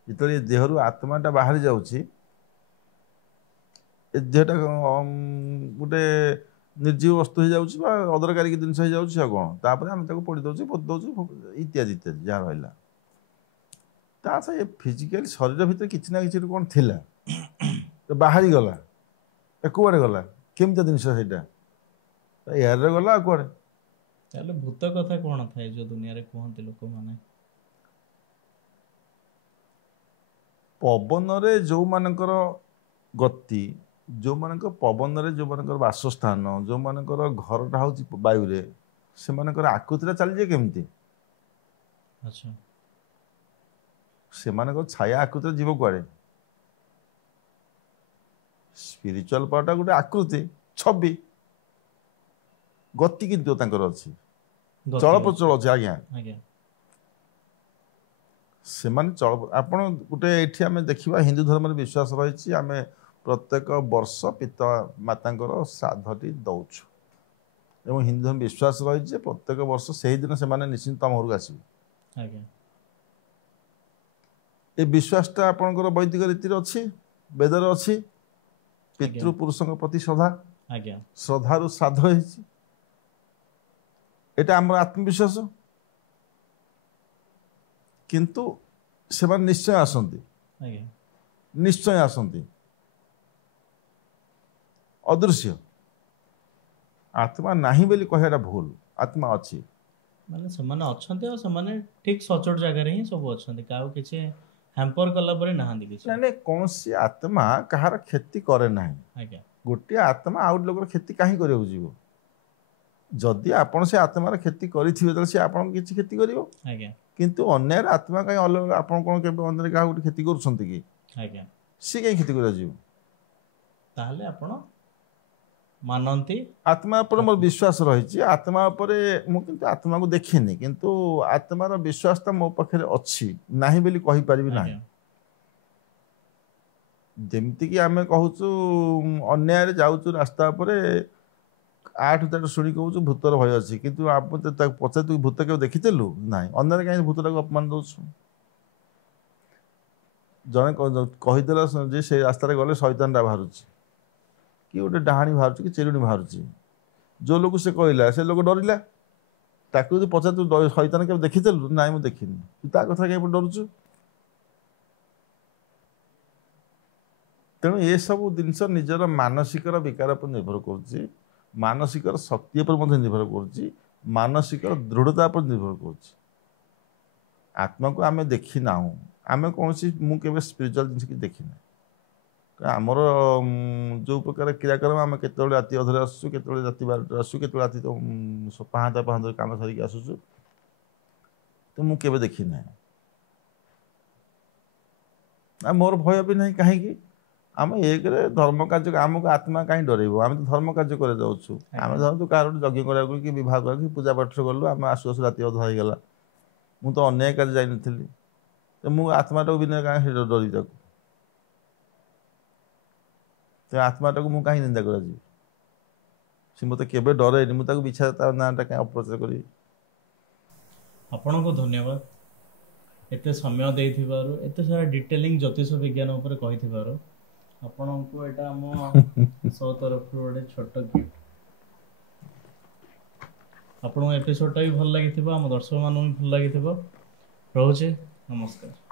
ଯେତେବେଳେ ଏ ଦେହରୁ ଆତ୍ମାଟା ବାହାରି ଯାଉଛି, ଏ ଦେହଟା ଗୋଟେ ନିର୍ଜୀବ ବସ୍ତୁ ହେଇଯାଉଛି ବା ଅଦରକାରୀ ଜିନିଷ ହେଇଯାଉଛି। ଆଉ କ'ଣ, ତାପରେ ଆମେ ତାକୁ ପୋଡ଼ି ଦେଉଛୁ, ପୋତି ଦେଉଛୁ, ଇତ୍ୟାଦି ଇତ୍ୟାଦି ଯାହା ରହିଲା। ତା ସହ ଏ ଫିଜିକାଲି ଶରୀର ଭିତରେ କିଛି ନା କିଛି କ'ଣ ଥିଲା, ବାହାରିଗଲା, ଏ କୁଆଡ଼େ ଗଲା, କେମିତିଆ ଜିନିଷ ସେଇଟା, ଏୟାରରେ ଗଲା ଆଉ କୁଆଡ଼େ। ତାହେଲେ ଭୂତ କଥା କ'ଣ ଥାଏ ଯୋଉ ଦୁନିଆରେ କୁହନ୍ତି ଲୋକମାନେ? ପବନରେ ଯେଉଁମାନଙ୍କର ଗତି, ଯେଉଁମାନଙ୍କ ପବନରେ ଯେଉଁମାନଙ୍କର ବାସସ୍ଥାନ, ଯେଉଁମାନଙ୍କର ଘରଟା ହେଉଛି ବାୟୁରେ, ସେମାନଙ୍କର ଆକୃତିଟା ଚାଲିଯାଏ କେମିତି? ଆଚ୍ଛା। ସେମାନଙ୍କର ଛାୟା ଆକୃତିରେ ଯିବ କୁଆଡ଼େ? ସ୍ପିରିଚୁଆଲ ପାୱାରଟା ଗୋଟେ ଆକୃତି, ଛବି, ଗତି କିନ୍ତୁ ତାଙ୍କର ଅଛି, ଚଳପ୍ରଚଳ ଅଛି। ଆଜ୍ଞା, ସେମାନେ ଆପଣ ଗୋଟେ ଏଠି ଆମେ ଦେଖିବା, ହିନ୍ଦୁ ଧର୍ମରେ ବିଶ୍ୱାସ ରହିଛି, ଆମେ ପ୍ରତ୍ୟେକ ବର୍ଷ ପିତା ମାତାଙ୍କର ଶ୍ରାଦ୍ଧଟି ଦେଉଛୁ ଏବଂ ହିନ୍ଦୁ ଧର୍ମ ବିଶ୍ୱାସ ରହିଛି ଯେ ପ୍ରତ୍ୟେକ ବର୍ଷ ସେହିଦିନ ସେମାନେ ନିଶ୍ଚିନ୍ତ ଆମ ଘରକୁ ଆସିବେ। ଏ ବିଶ୍ୱାସଟା ଆପଣଙ୍କର ବୈଦିକ ରୀତିରେ ଅଛି, ବେଦରେ ଅଛି। ପିତୃପୁରୁଷଙ୍କ ପ୍ରତି ଶ୍ରଦ୍ଧା, ଶ୍ରଦ୍ଧାରୁ ଶ୍ରାଦ୍ଧ ହେଇଛି, ଏଇଟା ଆମର ଆତ୍ମବିଶ୍ୱାସ। କିନ୍ତୁ ସେମାନେ ନିଶ୍ଚୟ ଆସନ୍ତି, ନିଶ୍ଚୟ ଆସନ୍ତି, ଅଦୃଶ୍ୟ। ଆତ୍ମା ନାହିଁ ବୋଲି କହିବାଟା ଭୁଲ, ଆତ୍ମା ଅଛି। ମାନେ ସେମାନେ ଅଛନ୍ତି ଆଉ ସେମାନେ ଠିକ ସଚୋଟ ଜାଗାରେ ହିଁ ସବୁ ଅଛନ୍ତି, କାହାକୁ କିଛି ହ୍ୟାମ୍ପର କଲା ପରେ ନାହାନ୍ତି କିଛି। ନାଇଁ, କୌଣସି ଆତ୍ମା କାହାର କ୍ଷତି କରେ ନାହିଁ। ଗୋଟିଏ ଆତ୍ମା ଆଉ ଗୋଟେ ଲୋକର କ୍ଷତି କାହିଁ କରିବାକୁ ଯିବ? ଯଦି ଆପଣ ସେ ଆତ୍ମାର କ୍ଷତି କରିଥିବେ ତାହେଲେ ସେ ଆପଣଙ୍କୁ କିଛି କ୍ଷତି କରିବ? କିନ୍ତୁ ଅନ୍ୟର ଆତ୍ମା କାହିଁ ଅଲଗା ଆପଣ କ'ଣ କେବେ ଅନ୍ୟରେ କାହାକୁ ଗୋଟେ କ୍ଷତି କରୁଛନ୍ତି କି? ଆଜ୍ଞା ସିଏ କାହିଁ କ୍ଷତି କରିବାକୁ ଯିବ? ତାହେଲେ ଆପଣ ମାନନ୍ତି ଆତ୍ମା ଉପରେ ମୋର ବିଶ୍ୱାସ ରହିଛି। ଆତ୍ମା ଉପରେ ମୁଁ କିନ୍ତୁ ଆତ୍ମାକୁ ଦେଖିନି, କିନ୍ତୁ ଆତ୍ମାର ବିଶ୍ୱାସଟା ମୋ ପାଖରେ ଅଛି, ନାହିଁ ବୋଲି କହିପାରିବି ନାହିଁ। ଆଜ୍ଞା ଯେମିତିକି ଆମେ କହୁଛୁ ଅନ୍ୟାୟରେ ଯାଉଛୁ ରାସ୍ତା ଉପରେ, ଆଠୁ ତାଠୁ ଶୁଣି କହୁଛୁ ଭୂତର ଭୟ ଅଛି, କିନ୍ତୁ ଆପଣ ତାକୁ ପଚାରି ତୁ ଭୂତ କେବେ ଦେଖିଥିଲୁ? ନାହିଁ। ଅନ୍ୟରେ କାହିଁକି ଭୂତଟାକୁ ଅପମାନ ଦେଉଛୁ? ଜଣେ କହିଦେଲା ଯେ ସେ ରାସ୍ତାରେ ଗଲେ ଶୈତାନଟା ବାହାରୁଛି, କି ଗୋଟେ ଡାହାଣୀ ବାହାରୁଛି, କି ଚିରୁଣୀ ବାହାରୁଛି। ଯେଉଁ ଲୋକ ସେ କହିଲା ସେ ଲୋକ ଡରିଲା। ତାକୁ ଯଦି ପଚାର ତୁ ଶୈତାନ କେବେ ଦେଖିଥିଲୁ? ନାଇଁ ମୁଁ ଦେଖିନି। ତୁ ତା କଥା କାହିଁ ଡରୁଛୁ? ତେଣୁ ଏସବୁ ଜିନିଷ ନିଜର ମାନସିକର ବିକାର ଉପରେ ନିର୍ଭର କରୁଛି, ମାନସିକର ଶକ୍ତି ଉପରେ ମଧ୍ୟ ନିର୍ଭର କରୁଛି, ମାନସିକର ଦୃଢ଼ତା ଉପରେ ନିର୍ଭର କରୁଛି। ଆତ୍ମାକୁ ଆମେ ଦେଖି ନାହୁଁ, ଆମେ କୌଣସି ମୁଁ କେବେ ସ୍ପିରିଚୁଆଲ ଜିନିଷ କିଛି ଦେଖିନାହିଁ। ଆମର ଯେଉଁ ପ୍ରକାର କ୍ରିୟାକର୍ମ, ଆମେ କେତେବେଳେ ରାତି ଅଧରେ ଆସୁଛୁ, କେତେବେଳେ ରାତି 12ଟାରେ ଆସୁଛୁ, କେତେବେଳେ ରାତି ପାହାନ୍ତାରେ କାମ ସାରିକି ଆସୁଛୁ, ତ ମୁଁ କେବେ ଦେଖିନାହିଁ। ଆଉ ମୋର ଭୟ ବି ନାହିଁ। କାହିଁକି? ଆମେ ଏକରେ ଧର୍ମ କାର୍ଯ୍ୟ, ଆମକୁ ଆତ୍ମା କାହିଁ ଡରେଇବ? ଆମେ ତ ଧର୍ମ କାର୍ଯ୍ୟ କରି ଯାଉଛୁ। ଆମେ ଧରନ୍ତୁ କାହାର ଗୋଟେ ଯଜ୍ଞ କରିବାକୁ କି ବିବାହ କରିବାକୁ କି ପୂଜା ପାଠରେ ଗଲୁ, ଆମେ ଆସୁ ଆସୁ ରାତି ଅଧ ହେଇଗଲା, ମୁଁ ତ ଅନ୍ୟାୟ କାର୍ଯ୍ୟ ଯାଇନଥିଲି, ତ ମୁଁ ଆତ୍ମାଟାକୁ ବିନା କାହିଁ ଡରି ତାକୁ? ସେ ଆତ୍ମାଟାକୁ ମୁଁ କାହିଁ ନିନ୍ଦା କରାଯିବି? ସେ ମୋତେ କେବେ ଡରେନି, ମୁଁ ତାକୁ ବିଛା ତା ନାଁଟା କାହିଁ ଅପପ୍ରଚାର କରିବି? ଆପଣଙ୍କୁ ଧନ୍ୟବାଦ ଏତେ ସମୟ ଦେଇଥିବାରୁ, ଏତେ ସାରା ଡିଟେଲିଂ ଜ୍ୟୋତିଷ ବିଜ୍ଞାନ ଉପରେ କହିଥିବାରୁ। ଆପଣଙ୍କୁ ଏଇଟା ଆମ ଶୋ ତରଫରୁ ଗୋଟେ ଛୋଟ ଗିଫ୍ଟ। ଆପଣଙ୍କୁ ଏପିସୋଡ଼ଟା ବି ଭଲ ଲାଗିଥିବ, ଆମ ଦର୍ଶକମାନଙ୍କୁ ବି ଭଲ ଲାଗିଥିବ। ରହୁଛି, ନମସ୍କାର।